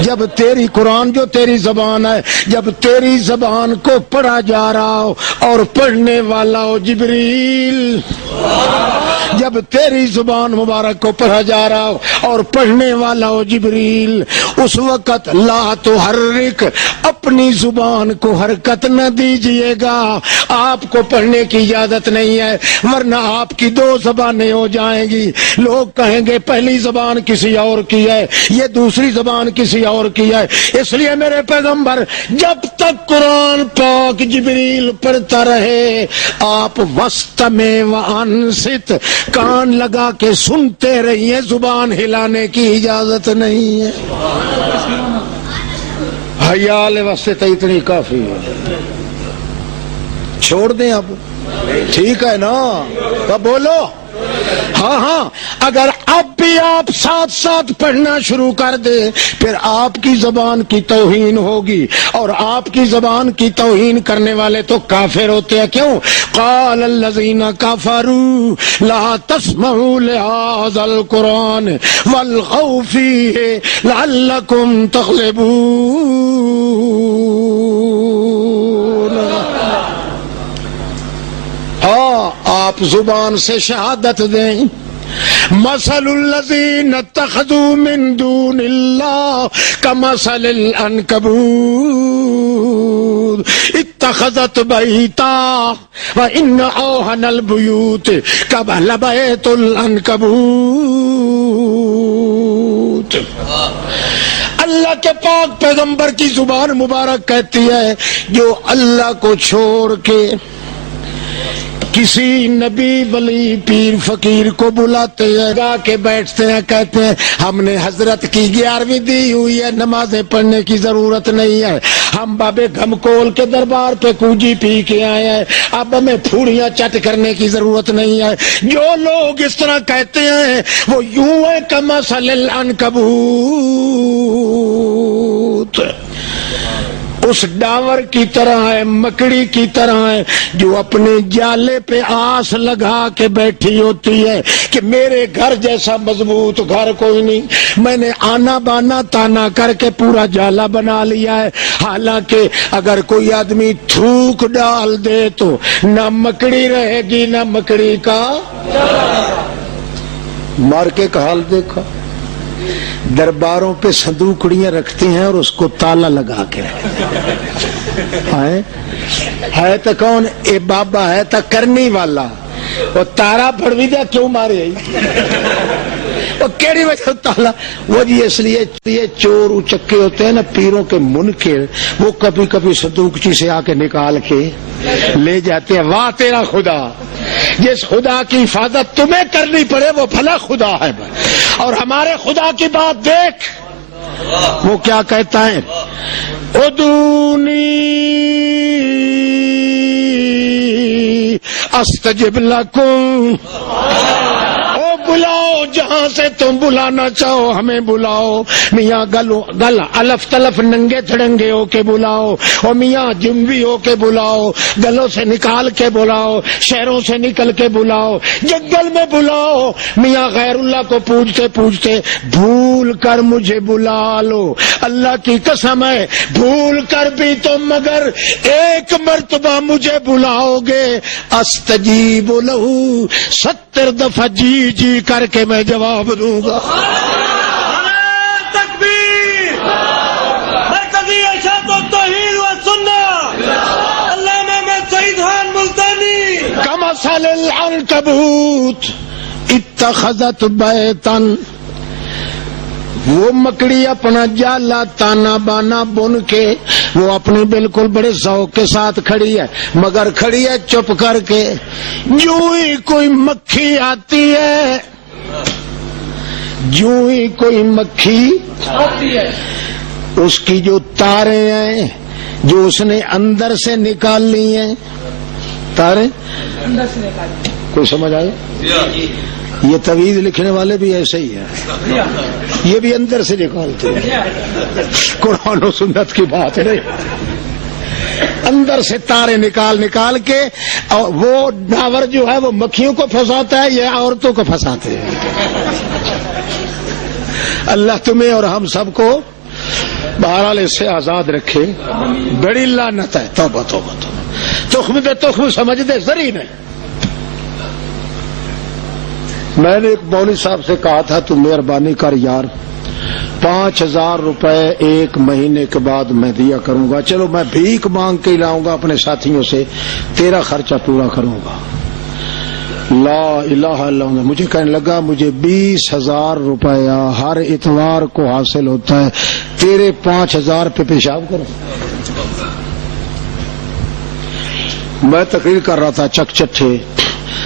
جب تیری قرآن جو تیری زبان ہے، جب تیری زبان کو پڑھا جا رہا ہو اور پڑھنے والا ہو جبریل، جب تیری زبان مبارک کو پڑھا جا رہا ہو اور پڑھنے والا ہو جبریل، اس وقت لا تحرک، اپنی زبان کو حرکت نہ دیجئے گا۔ آپ کو پڑھنے کی اجازت نہیں ہے، ورنہ آپ کی دو زبانیں ہو جائیں گی۔ لوگ کہیں گے پہلی زبان کسی اور کی ہے، یہ دوسری زبان کسی اور کی ہے۔ اس لیے میرے پیغمبر جب تک قرآن پاک جبریل پڑھتا رہے، آپ وستمع وانصت، کان لگا کے سنتے رہیے، زبان ہلانے کی اجازت نہیں ہے۔ حیال واسطے اتنی کافی ہے، چھوڑ دیں اب، ٹھیک ہے نا؟ تو بولو ہاں ہاں، اگر اب بھی آپ ساتھ ساتھ پڑھنا شروع کر دے پھر آپ کی زبان کی توہین ہوگی، اور آپ کی زبان کی توہین کرنے والے تو کافر ہوتے ہیں۔ کیوں؟ قال الذین کفروا لا تسمعوا لهذا القرآن والغوا فیہ لعلکم تغلبون۔ ہاں، آپ زبان سے شہادت دیں، مثل الذین اتخذوا من دون اللہ کمثل العنکبوت اتخذت بیتا وان اوہن البیوت لبیت العنکبوت۔ اللہ کے پاک پیغمبر کی زبان مبارک کہتی ہے، جو اللہ کو چھوڑ کے کسی نبی ولی پیر فقیر کو بلاتے ہیں، جا کے بیٹھتے ہیں، کہتے ہیں ہم نے حضرت کی 11ویں دی ہوئی ہے، نمازیں پڑھنے کی ضرورت نہیں ہے، ہم بابے گھمکول کے دربار پہ کوجی پی کے آئے ہیں، اب ہمیں پھوڑیاں چٹ کرنے کی ضرورت نہیں ہے۔ جو لوگ اس طرح کہتے ہیں وہ یوں ہے کمثل العنکبوت، اس ڈاور کی طرح ہے، مکڑی کی طرح ہے، جو اپنے جالے پہ آس لگا کے بیٹھی ہوتی ہے کہ میرے گھر جیسا مضبوط گھر کوئی نہیں، میں نے آنا بانا تانا کر کے پورا جالا بنا لیا ہے۔ حالانکہ اگر کوئی آدمی تھوک ڈال دے تو نہ مکڑی رہے گی نہ مکڑی کا مار کے کا حال دیکھا۔ درباروں پہ صندوقڑیاں رکھتی ہیں اور اس کو تالا لگا کے ہے تو کون؟ اے بابا ہے تو کرنی والا، وہ تارا پڑوی دیا کیوں مارے؟ وہ کیڑی وجہ تعالیٰ وہ جی اس لیے یہ چور اچکے ہوتے ہیں نا پیروں کے منکر، وہ کبھی کبھی صندوقچی سے آ کے نکال کے لے جاتے ہیں۔ واہ تیرا خدا، جس خدا کی حفاظت تمہیں کرنی پڑے وہ بھلا خدا ہے۔ اور ہمارے خدا کی بات دیکھ، وہ کیا کہتا ہے، ادعونی استجب لکم، او بلاؤ جہاں سے تم بلانا چاہو ہمیں بلاؤ، میاں گل الف تلف ننگے تھڑنگے ہو کے بلاؤ، اور میاں جنبی ہو کے بلاؤ، گلوں سے نکال کے بلاؤ، شہروں سے نکل کے بلاؤ، جنگل میں بلاؤ، میاں غیر اللہ کو پوجتے پوجتے بھول کر مجھے بلا لو، اللہ کی قسم ہے بھول کر بھی تم مگر ایک مرتبہ مجھے بلاؤ گے، استجیب لہو، 70 دفعہ جی جی کر کے میں جواب دوں گا۔ تکبیر، مرکزی ارشاد و توحید و سنت، علامہ محمد سعید خان ملتانی۔ کمثل العنکبوت اتخذت بیتا، وہ مکڑی اپنا جالا تانا بانا بن کے وہ اپنی بالکل بڑے ذوق کے ساتھ کھڑی ہے، مگر کھڑی ہے چپ کر کے، جو ہی کوئی مکھی آتی ہے، جو ہی کوئی مکھی آتی ہے، اس کی جو تاریں ہیں جو اس نے اندر سے نکال لی ہیں، تاریں اندر سے نکال لی، کوئی سمجھ آئے؟ یہ تویز لکھنے والے بھی ایسے ہی ہیں، یہ بھی اندر سے نکالتے ہیں، قرآن و سنت کی بات نہیں، اندر سے تارے نکال کے، اور وہ ڈاور جو ہے وہ مکھیوں کو پھنساتا ہے، یہ عورتوں کو پھنساتے ہیں۔ اللہ تمہیں اور ہم سب کو بہرحال اس سے آزاد رکھے، بڑی لعنت ہے، توبہ توبہ توبہ، تخم دے تخم سمجھ دے زری نہیں۔ میں نے ایک مولوی صاحب سے کہا تھا تو مہربانی کر یار 5000 روپے ایک مہینے کے بعد میں دیا کروں گا، چلو میں بھیک مانگ کے لاؤں گا اپنے ساتھیوں سے، تیرا خرچہ پورا کروں گا۔ لا الہ الا اللہ، مجھے کہنے لگا مجھے 20,000 روپیہ ہر اتوار کو حاصل ہوتا ہے، تیرے 5000 پہ پیشاب کرو۔ میں تقریر کر رہا تھا چک چٹھے،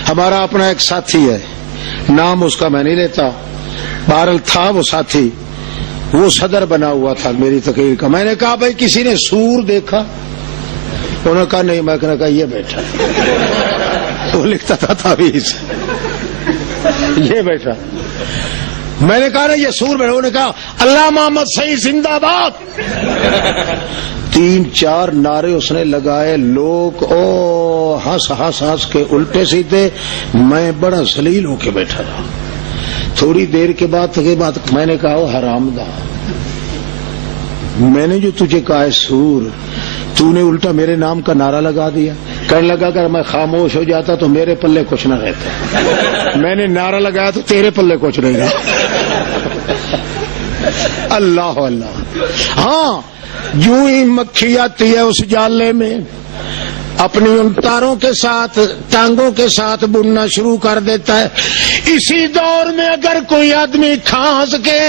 ہمارا اپنا ایک ساتھی ہے، نام اس کا میں نہیں لیتا، بہرحال تھا وہ ساتھی، وہ صدر بنا ہوا تھا میری تقریر کا۔ میں نے کہا بھائی کسی نے سور دیکھا؟ انہوں نے کہا نہیں، میں نے کہا یہ بیٹھا، وہ لکھتا تھا تعویذ، یہ بیٹھا۔ میں نے کہا نا یہ سور بیٹھا، انہوں نے کہا اللہ محمد سعید زندہ باد، 3-4 نعرے اس نے لگائے، لوگ او ہنس ہنس ہنس کے الٹے سیدھے، میں بڑا ذلیل ہو کے بیٹھا رہا۔ تھوڑی دیر کے بعد میں نے کہا حرام دا، میں نے جو تجھے کہا ہے سور، تو نے الٹا میرے نام کا نعرہ لگا دیا۔ کہنے لگا اگر میں خاموش ہو جاتا تو میرے پلے کچھ نہ رہتا، میں نے نعرہ لگایا تو تیرے پلے کچھ نہیں رہا۔ اللہ اللہ، ہاں جو ہی مکھی آتی ہے اس جالے میں، اپنی ان تاروں کے ساتھ ٹانگوں کے ساتھ بننا شروع کر دیتا ہے۔ اسی دور میں اگر کوئی آدمی کھانس کے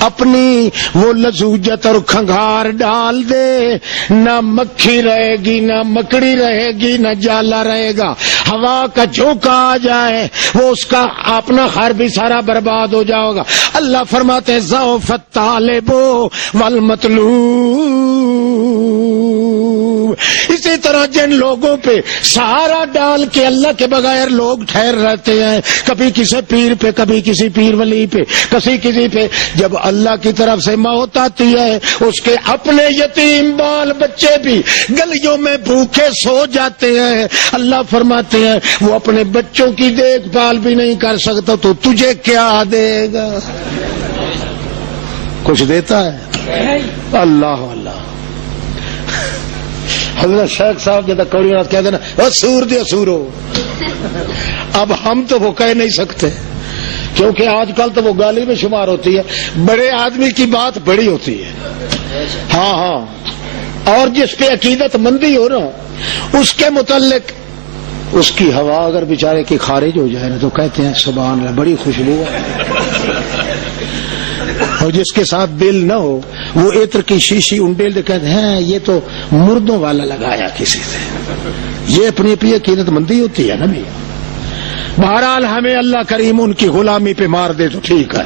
اپنی وہ لزوجت اور کھنگار ڈال دے، نہ مکھی رہے گی، نہ مکڑی رہے گی، نہ جالا رہے گا، ہوا کا جھونکا آ جائے وہ اس کا اپنا خیر بھی سارا برباد ہو جائے گا۔ اللہ فرماتے ہیں ضعف الطالب والمطلوب۔ اسی طرح جن لوگوں پہ سہارا ڈال کے اللہ کے بغیر لوگ ٹھہر رہتے ہیں، کبھی کسی پیر پہ، کبھی کسی پیر ولی پہ، کسی پہ، جب اللہ کی طرف سے موت آتی ہے اس کے اپنے یتیم بال بچے بھی گلیوں میں بھوکے سو جاتے ہیں۔ اللہ فرماتے ہیں وہ اپنے بچوں کی دیکھ بھال بھی نہیں کر سکتا تو تجھے کیا دے گا؟ کچھ دیتا ہے؟ اللہ اللہ۔ حضرت شیخ صاحب جب کوڑی رات کہہ دینا وہ سور دے سورو، اب ہم تو وہ کہہ نہیں سکتے کیونکہ آج کل تو وہ گالی میں شمار ہوتی ہے، بڑے آدمی کی بات بڑی ہوتی ہے۔ ہاں ہاں، اور جس پہ عقیدت مندی ہو نا اس کے متعلق اس کی ہوا اگر بیچارے کی خارج ہو جائے نا تو کہتے ہیں سبحان اللہ بڑی خوشبو ہے۔ اور جس کے ساتھ دل نہ ہو وہ عطر کی شیشی انڈیل دے کہتے ہیں یہ تو مردوں والا لگایا کسی سے. یہ اپنی اپنی عقیدت مندی ہوتی ہے نا بھی. بہرحال ہمیں اللہ کریم ان کی غلامی پہ مار دے تو ٹھیک ہے.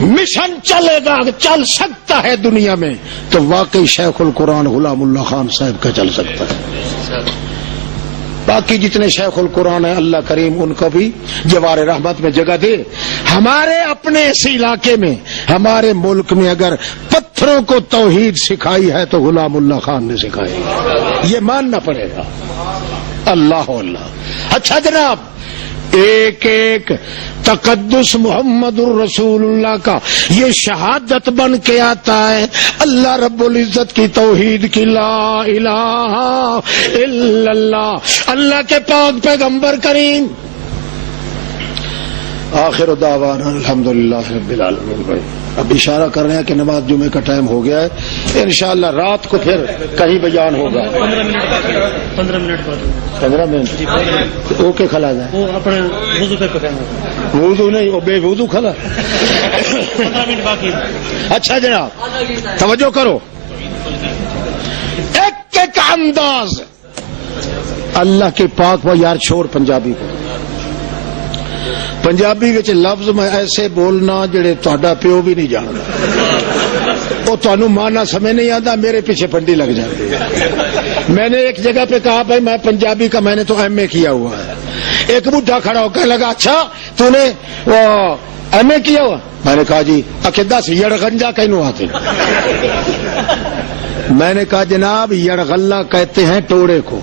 مشن چلے گا, چل سکتا ہے دنیا میں تو واقعی شیخ القرآن غلام اللہ خان صاحب کا چل سکتا ہے. باقی جتنے شیخ القرآن ہیں اللہ کریم ان کو بھی جوار رحمت میں جگہ دے. ہمارے اپنے اسی علاقے میں ہمارے ملک میں اگر پتھروں کو توحید سکھائی ہے تو غلام اللہ خان نے سکھائی, یہ ماننا پڑے گا. اللہ اللہ. اچھا جناب, ایک ایک تقدس محمد الرسول اللہ کا یہ شہادت بن کے آتا ہے اللہ رب العزت کی توحید کی, لا الہ الا اللہ, اللہ کے پاک پیغمبر کریم. آخر دعوانا الحمدللہ رب العالمین. اب اشارہ کر رہے ہیں کہ نماز جمعے کا ٹائم ہو گیا ہے, انشاءاللہ رات کو پھر کہیں بیان ہوگا. 15 منٹ اوکے کھلا جائے, وہ اپنے وضو پہ وضو نہیں وہ بے وضو کھلا. 15 منٹ باقی. اچھا جناب توجہ کرو, ایک ایک انداز اللہ کے پاک و یار چھوڑ پنجابی کو. پنجابی وچ لفظ میں ایسے بولنا جڑے تہاڈا پیو بھی نہیں جاندا, وہ تانوں مانا سمجھ نہیں آتا, میرے پیچھے پنڈی لگ جاتی ہے. میں نے ایک جگہ پہ کہا بھائی میں پنجابی کا میں نے تو ایم اے کیا ہوا ہے. ایک بڈھا کھڑا ہو کے لگا اچھا تو نے وہ ایم اے کیا ہوا؟ میں نے کہا جی. دس یڑغنجا کینوں آتے؟ میں نے کہا جناب یڑغلہ کہتے ہیں ٹوڑے کو,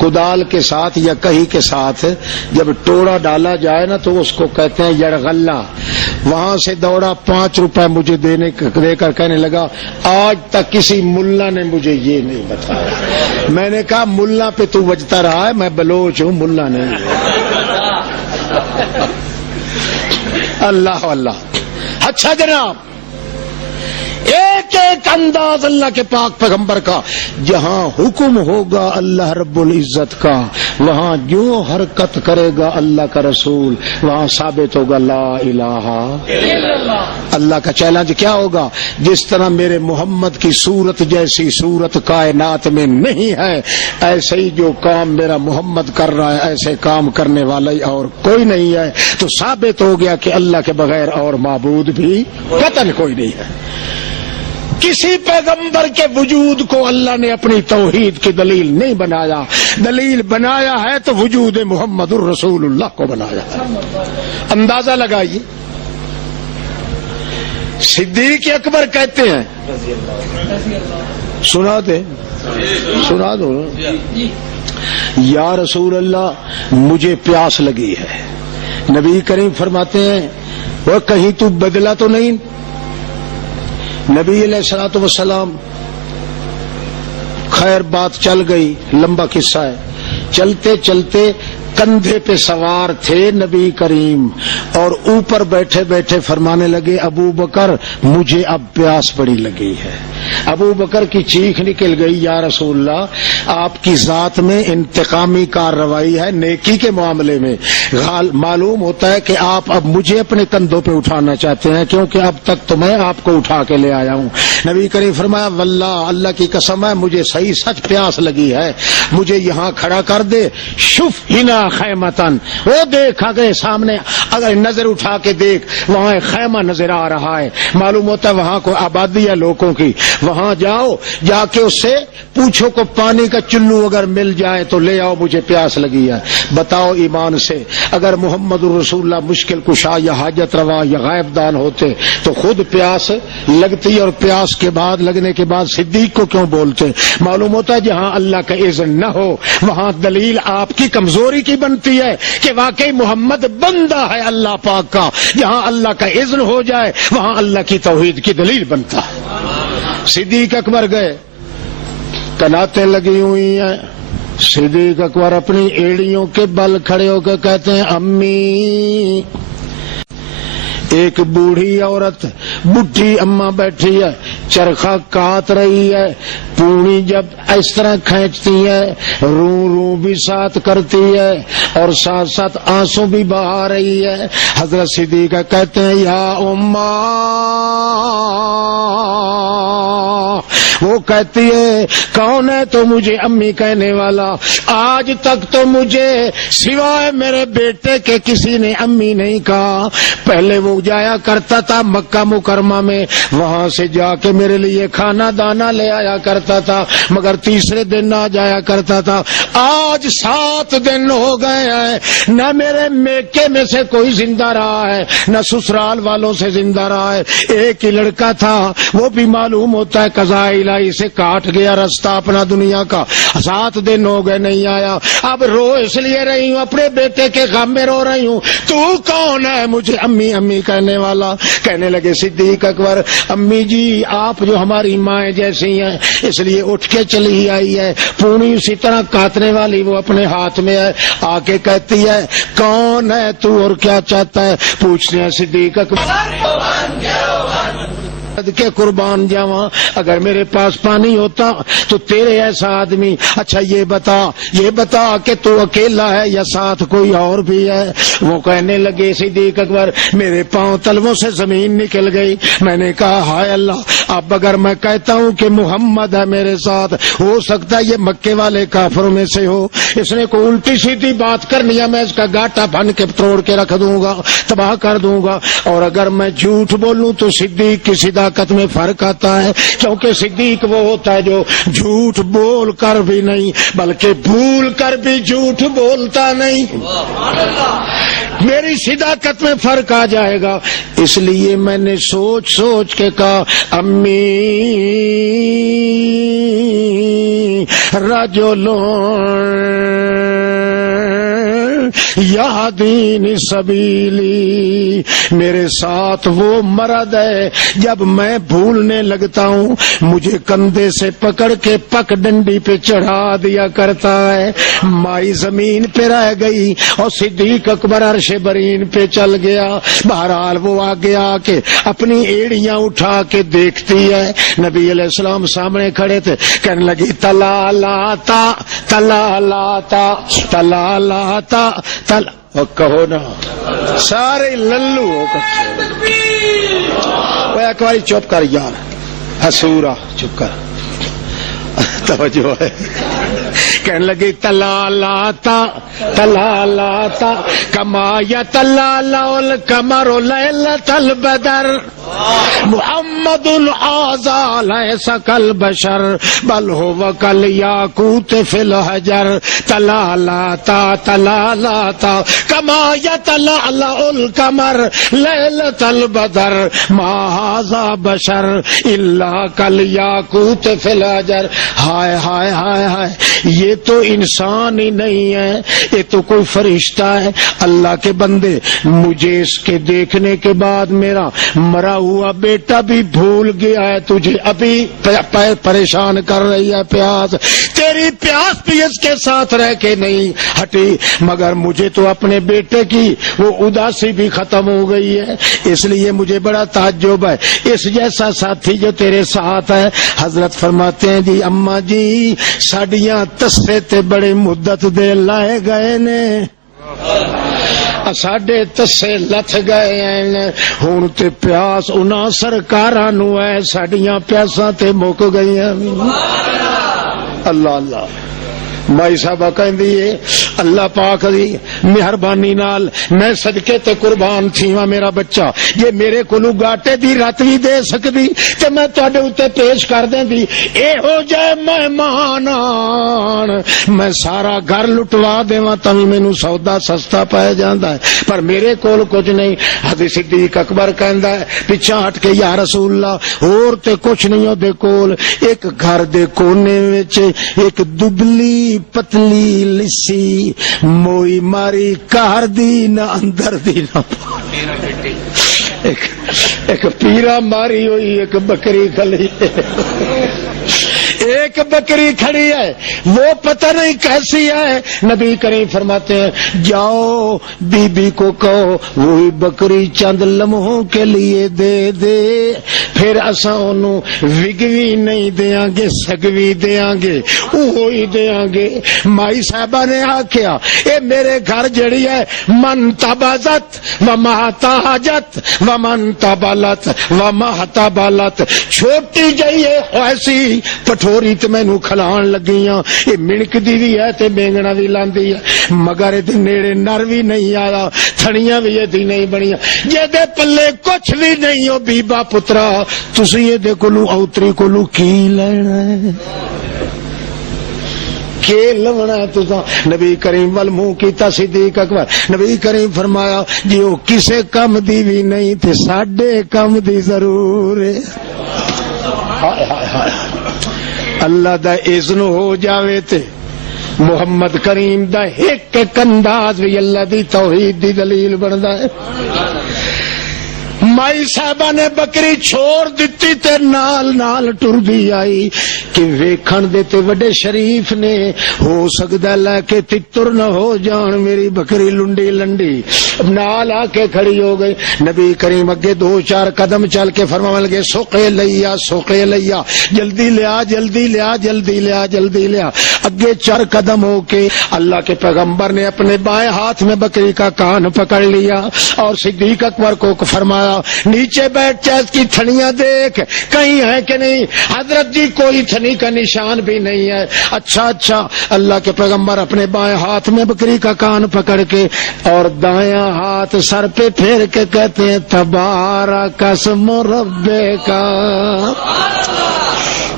کدال کے ساتھ یا کہی کے ساتھ جب ٹوڑا ڈالا جائے نا تو اس کو کہتے ہیں یڑغلہ. وہاں سے دوڑا 5 روپے مجھے دے کر کہنے لگا آج تک کسی ملا نے مجھے یہ نہیں بتایا. میں نے کہا ملا پہ تو وجتا رہا ہے, میں بلوچ ہوں ملا نہیں. اللہ اللہ. اچھا جناب, ایک ایک انداز اللہ کے پاک پیغمبر کا, جہاں حکم ہوگا اللہ رب العزت کا وہاں جو حرکت کرے گا اللہ کا رسول وہاں ثابت ہوگا لا الہ. اللہ کا چیلنج کیا ہوگا؟ جس طرح میرے محمد کی صورت جیسی صورت کائنات میں نہیں ہے ایسے ہی جو کام میرا محمد کر رہا ہے ایسے کام کرنے والا ہی اور کوئی نہیں ہے. تو ثابت ہو گیا کہ اللہ کے بغیر اور معبود بھی قطعاً کوئی نہیں ہے. کسی پیغمبر کے وجود کو اللہ نے اپنی توحید کی دلیل نہیں بنایا, دلیل بنایا ہے تو وجود محمد الرسول اللہ کو بنایا. اندازہ لگائیے. صدیق اکبر کہتے ہیں, سنا دو یا رسول اللہ مجھے پیاس لگی ہے. نبی کریم فرماتے ہیں وہ کہیں تو بدلا تو نہیں؟ نبی علیہ الصلوۃ والسلام, خیر بات چل گئی, لمبا قصہ ہے. چلتے چلتے کندھے پہ سوار تھے نبی کریم اور اوپر بیٹھے بیٹھے فرمانے لگے ابو بکر مجھے اب پیاس بڑی لگی ہے. ابو بکر کی چیخ نکل گئی یا رسول اللہ آپ کی ذات میں انتقامی کارروائی ہے نیکی کے معاملے میں. معلوم ہوتا ہے کہ آپ اب مجھے اپنے کندھوں پہ اٹھانا چاہتے ہیں کیونکہ اب تک تو میں آپ کو اٹھا کے لے آیا ہوں. نبی کریم فرمایا واللہ اللہ کی قسم ہے مجھے صحیح سچ پیاس لگی ہے, مجھے یہاں کھڑا کر دے. شف ہنا خیمتن, وہ دیکھا گئے سامنے, اگر نظر اٹھا کے دیکھ وہاں ایک خیمہ نظر آ رہا ہے, معلوم ہوتا ہے وہاں کو آبادی ہے لوگوں کی. وہاں جاؤ, جا کے اس سے پوچھو کو پانی کا چلو اگر مل جائے تو لے آؤ مجھے پیاس لگی ہے. بتاؤ ایمان سے اگر محمد الرسول اللہ مشکل کشا یا حاجت روا یا غائب دان ہوتے تو خود پیاس لگتی اور پیاس کے بعد لگنے کے بعد صدیق کو کیوں بولتے؟ معلوم ہوتا ہے جہاں اللہ کا اذن نہ ہو وہاں دلیل آپ کی کمزوری کی بنتی ہے کہ واقعی محمد بندہ ہے اللہ پاک کا. جہاں اللہ کا اذن ہو جائے وہاں اللہ کی توحید کی دلیل بنتا ہے. صدیق اکبر گئے, کناتیں لگی ہوئی ہیں. صدیق اکبر اپنی ایڑیوں کے بل کھڑے ہو کے کہتے ہیں امی. ایک بوڑھی عورت بڈھی اماں بیٹھی ہے, چرخہ کاٹ رہی ہے, پونی جب اس طرح کھینچتی ہے رو رو بھی ساتھ کرتی ہے اور ساتھ ساتھ آنسو بھی بہا رہی ہے. حضرت صدیقہ کہتے ہیں یا اماں، وہ کہتی ہے کون ہے تو مجھے امی کہنے والا؟ آج تک تو مجھے سوائے میرے بیٹے کے کسی نے امی نہیں کہا. پہلے وہ جایا کرتا تھا مکہ مکرمہ میں، وہاں سے جا کے میرے لیے کھانا دانا لے آیا کرتا تھا، مگر تیسرے دن آ جایا کرتا تھا. آج 7 دن ہو گئے ہیں، نہ میرے میکے میں سے کوئی زندہ رہا ہے نہ سسرال والوں سے زندہ رہا ہے. ایک ہی لڑکا تھا، وہ بھی معلوم ہوتا ہے قضاء الہی سے کاٹ گیا رستہ اپنا دنیا کا. 7 دن ہو گئے نہیں آیا. اب رو اس لیے رہی ہوں، اپنے بیٹے کے غم میں رو رہی ہوں. تو کون ہے مجھے امی امی کہنے والا؟ کہنے لگے صدیق اکبر، امی جی آپ جو ہماری مائیں جیسی ہیں اس لیے اٹھ کے چلی آئی ہے. پونی اسی طرح کاٹنے والی وہ اپنے ہاتھ میں ہے. آ کے کہتی ہے کون ہے تو اور کیا چاہتا ہے؟ پوچھتے ہیں صدیق اکبر کے قربان جاواں، اگر میرے پاس پانی ہوتا تو تیرے ایسا آدمی. اچھا یہ بتا کہ تو اکیلا ہے یا ساتھ کوئی اور بھی ہے؟ وہ کہنے لگے صدیق اکبر میرے پاؤں تلووں سے زمین نکل گئی. میں نے کہا ہائے اللہ، اب اگر میں کہتا ہوں کہ محمد ہے میرے ساتھ، ہو سکتا ہے یہ مکے والے کافروں میں سے ہو. اس نے کوئی الٹی سیدھی بات کرنی ہے، میں اس کا گاٹا بھن کے توڑ کے رکھ دوں گا، تباہ کر دوں گا. اور اگر میں جھوٹ بولوں تو صدیق کی صداقت میں فرق آتا ہے، کیونکہ صدیق وہ ہوتا ہے جو جھوٹ بول کر بھی نہیں بلکہ بھول کر بھی جھوٹ بولتا نہیں. میری صداقت میں فرق آ جائے گا. اس لیے میں نے سوچ سوچ کے کہا امی رجلون یہدین سبیلی، میرے ساتھ وہ مرد ہے جب میں بھولنے لگتا ہوں مجھے کندھے سے پکڑ کے پک ڈنڈی پہ چڑھا دیا کرتا ہے. مائی زمین پہ رہ گئی اور صدیق اکبر عرش برین پہ چل گیا. بہرحال وہ آگے آ کے اپنی ایڑیاں اٹھا کے دیکھتی ہے. نبی علیہ السلام سامنے کھڑے تھے، کہنے لگی تلا لاتا تلا لاتا تلا لاتا تلا. کہو نا سارے للو ہو کر ایک باری چپ کر یار، حسورا چپ کر، توجہ ہے. کہنے لگی تلا لاتا تلا لاتا کما یتلالا القمر لیلۃ البدر محمد آذا لیس کالبشر بل هو کالیاقوت فی الحجر. تلا لاتا کما یتلالا القمر لیلۃ البدر ما ھذا بشر الا کالیاقوت فی الحجر. ہائے ہائے ہائے ہائے، یہ تو انسان ہی نہیں ہے، یہ تو کوئی فرشتہ ہے. اللہ کے بندے، مجھے اس کے دیکھنے کے بعد میرا مرا ہوا بیٹا بھی بھول گیا ہے. تجھے ابھی پریشان کر رہی ہے پیاس، تیری پیاس بھی اس کے ساتھ رہ کے نہیں ہٹی، مگر مجھے تو اپنے بیٹے کی وہ اداسی بھی ختم ہو گئی ہے. اس لیے مجھے بڑا تعجب ہے اس جیسا ساتھی جو تیرے ساتھ ہے. حضرت فرماتے ہیں جی اماں جی ساڈیاں تسے تے بڑی مدت دے لائے گئے نے، ساڈے تسے لتھ گئے ہیں. ہن تے پیاس انہاں سرکاراں نو ہے، ساڈیاں پیاساں تے مک گئی ہیں. اللہ اللہ. مائی صاحبہ کہندی ہے اللہ پاک دی مہربانی نال میں صدقے تے قربان تھیواں میرا بچہ یہ میرے کولو گاٹے دی رت بھی دے سکدی تے میں تواڈے اوتے پیش کر دیندی. ایہو جے مہمان آن میں سارا گھر لٹوا دیواں تاں مینوں سودا سستا پے جاندا ہے، پر میرے کول کچھ نہیں. حضرت صدیق اکبر کہندا ہے پیچھے ہٹ کے یا رسول اللہ اور تے کچھ نہیں اودے کول. ایک گھر دے کونے وچ ایک دبلی پتلی لسی موئی ماری کار دی نہ اندر دی نہ ایک پیرا ماری ہوئی ایک بکری کھلی. ایک بکری کھڑی ہے وہ پتہ نہیں کیسی ہے. نبی کریم فرماتے ہیں جاؤ بی بی کو کہو وہی بکری چند لمحوں کے لیے دے دے, پھر اساں انہوں وگوی نہیں دیاں گے سگوی دیاں گے وہی دیاں گے. مائی صاحبہ نے آکھیا اے میرے گھر جڑی ہے من تبازت و محتاجت و من تبالت و محتبالت, چھوٹی جئی ہے ایسی پٹھوری تے مینوں کھلان لگیاں, اے منک دی بھی ہے تے بینگنا بھی لاندی ہے, مگر اے نیڑے نر بھی نہیں آیا تھڑیاں بھی یہ نہیں بنیاں. جے دے پلے کچھ بھی نہیں ہو بیبا پترا تسی یہ دے کولو اوتری کولو کی لینا ہے کے لونا ہے تساں. نبی کریم ول منہ کیتا صدیق اکبر. نبی کریم فرمایا جی وہ کسے کم دی بھی نہیں تے ساڈے کم دی ضرور ہے. ہائے ہائے ہائے اللہ دا اذن ہو جاوے تے محمد کریم دا ایک ایک انداز بھی اللہ دی توحید دی دلیل بندا ہے. مائی صاحبہ نے بکری چھوڑ دیتی تے نال نال ٹر دی آئی کہ ویکھن دے تے وڈے شریف نے ہو سکدا لے کے تتر نہ ہو جان میری بکری لنڈی لنڈی. نال آ کے کھڑی ہو گئی. نبی کریم اگے 2-4 قدم چل کے فرمانے لگے سوقے لیا جلدی لیا جلدی لیا جلدی لیا جلدی لیا. اگے 4 قدم ہو کے اللہ کے پیغمبر نے اپنے بائیں ہاتھ میں بکری کا کان پکڑ لیا اور صدیق اکبر کو فرمایا نیچے بیٹھ کے اس کی تھنیاں دیکھ کہیں ہے کہ نہیں. حضرت جی کوئی تھنی کا نشان بھی نہیں ہے. اچھا اللہ کے پیغمبر اپنے بائیں ہاتھ میں بکری کا کان پکڑ کے اور دایاں ہاتھ سر پہ پھیر کے کہتے ہیں تبارک اسم ربک.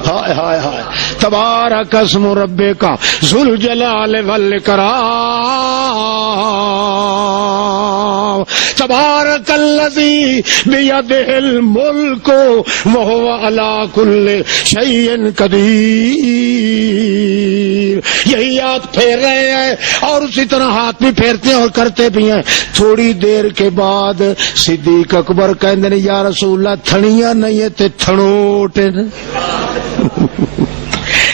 ہائے ہائے ہائے تبارک اسم ربک ذو الجلال والاکرام تبارک الذی بیدہ الملک وہو علی کل شیء قدیر. یہی ہاتھ پھیر رہے ہیں اور اسی طرح ہاتھ بھی پھیرتے ہیں اور کرتے بھی ہیں. تھوڑی دیر کے بعد صدیق اکبر کہندے نے یا رسول اللہ تھڑیاں نہیں ہے تے تھڑوٹ.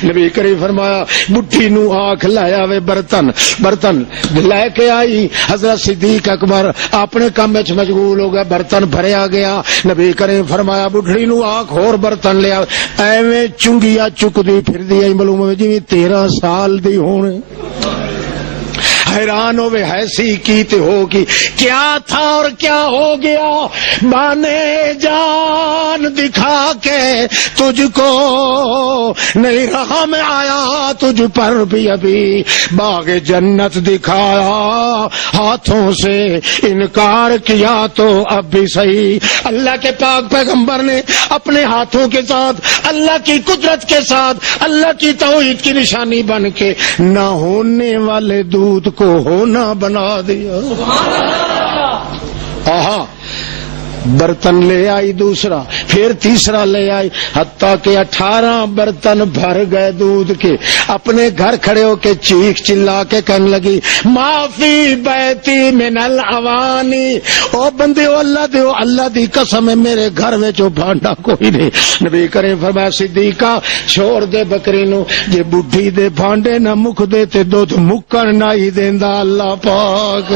نبی کریم فرمایا بڈھی نو آنکھ لایا وے برتن لے کے آئی. حضرت صدیق اکبر اپنے کام وچ مشغول ہو گئے, برتن بھریا گیا. نبی کریم فرمایا بڈھی نو آنکھ اور برتن لیا. ایویں چنگیا چکدی پھردی آئی معلوم جی 13 سال دی ہونے. حیران ہوئے ایسی کی تے ہوگی کیا تھا اور کیا ہو گیا. بانے جان دکھا کے تجھ کو نہیں رہا میں آیا تجھ پر بھی ابھی باغ جنت دکھایا ہاتھوں سے انکار کیا تو اب بھی صحیح. اللہ کے پاک پیغمبر نے اپنے ہاتھوں کے ساتھ اللہ کی قدرت کے ساتھ اللہ کی توحید کی نشانی بن کے نہ ہونے والے دودھ کو ہونا بنا دیا. آہا برتن لے آئی دوسرا پھر تیسرا لے آئی حتیٰ کہ 18 برتن بھر گئے دودھ کے. اپنے گھر کھڑے ہو کے چیخ چلا کے کہنے لگی معافی بیتی من الاوانی. او بندے اللہ دیو اللہ دی قسم ہے میرے گھر میں جو بھانڈا کوئی نہیں. نبی کریم فرمایا صدیقہ چھوڑ دے بکری نو جے بڈھی دے بھانڈے نہ مک دے تے دودھ مکن نہ ہی دیندا اللہ پاک.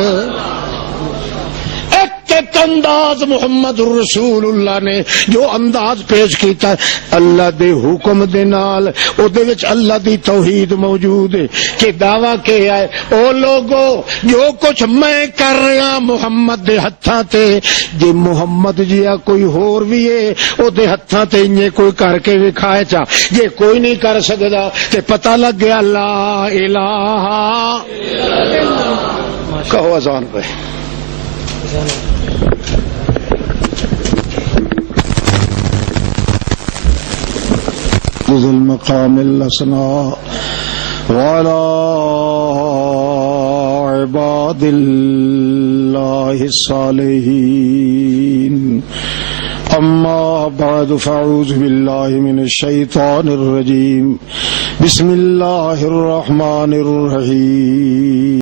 ایک انداز محمد رسول اللہ نے جو انداز پیش کیتا ہے اللہ دے حکم دے نال او دے وچ اللہ دی توحید موجود ہے کہ دعویٰ کیا ہے او لوگو جو کچھ میں کر رہا محمد دے ہتھاں تے جے محمد جیا کوئی ہور بھی ہے او دے ہتھاں تے انہیں کوئی کر کے وکھائے چا جے کوئی نہیں کر سکدا تے پتہ لگ گیا لا الہ کہو اذان پہ ذو المقام الاسنا وعلى عباد الله الصالحين اما بعد فاعوذ بالله من الشيطان الرجيم بسم الله الرحمن الرحيم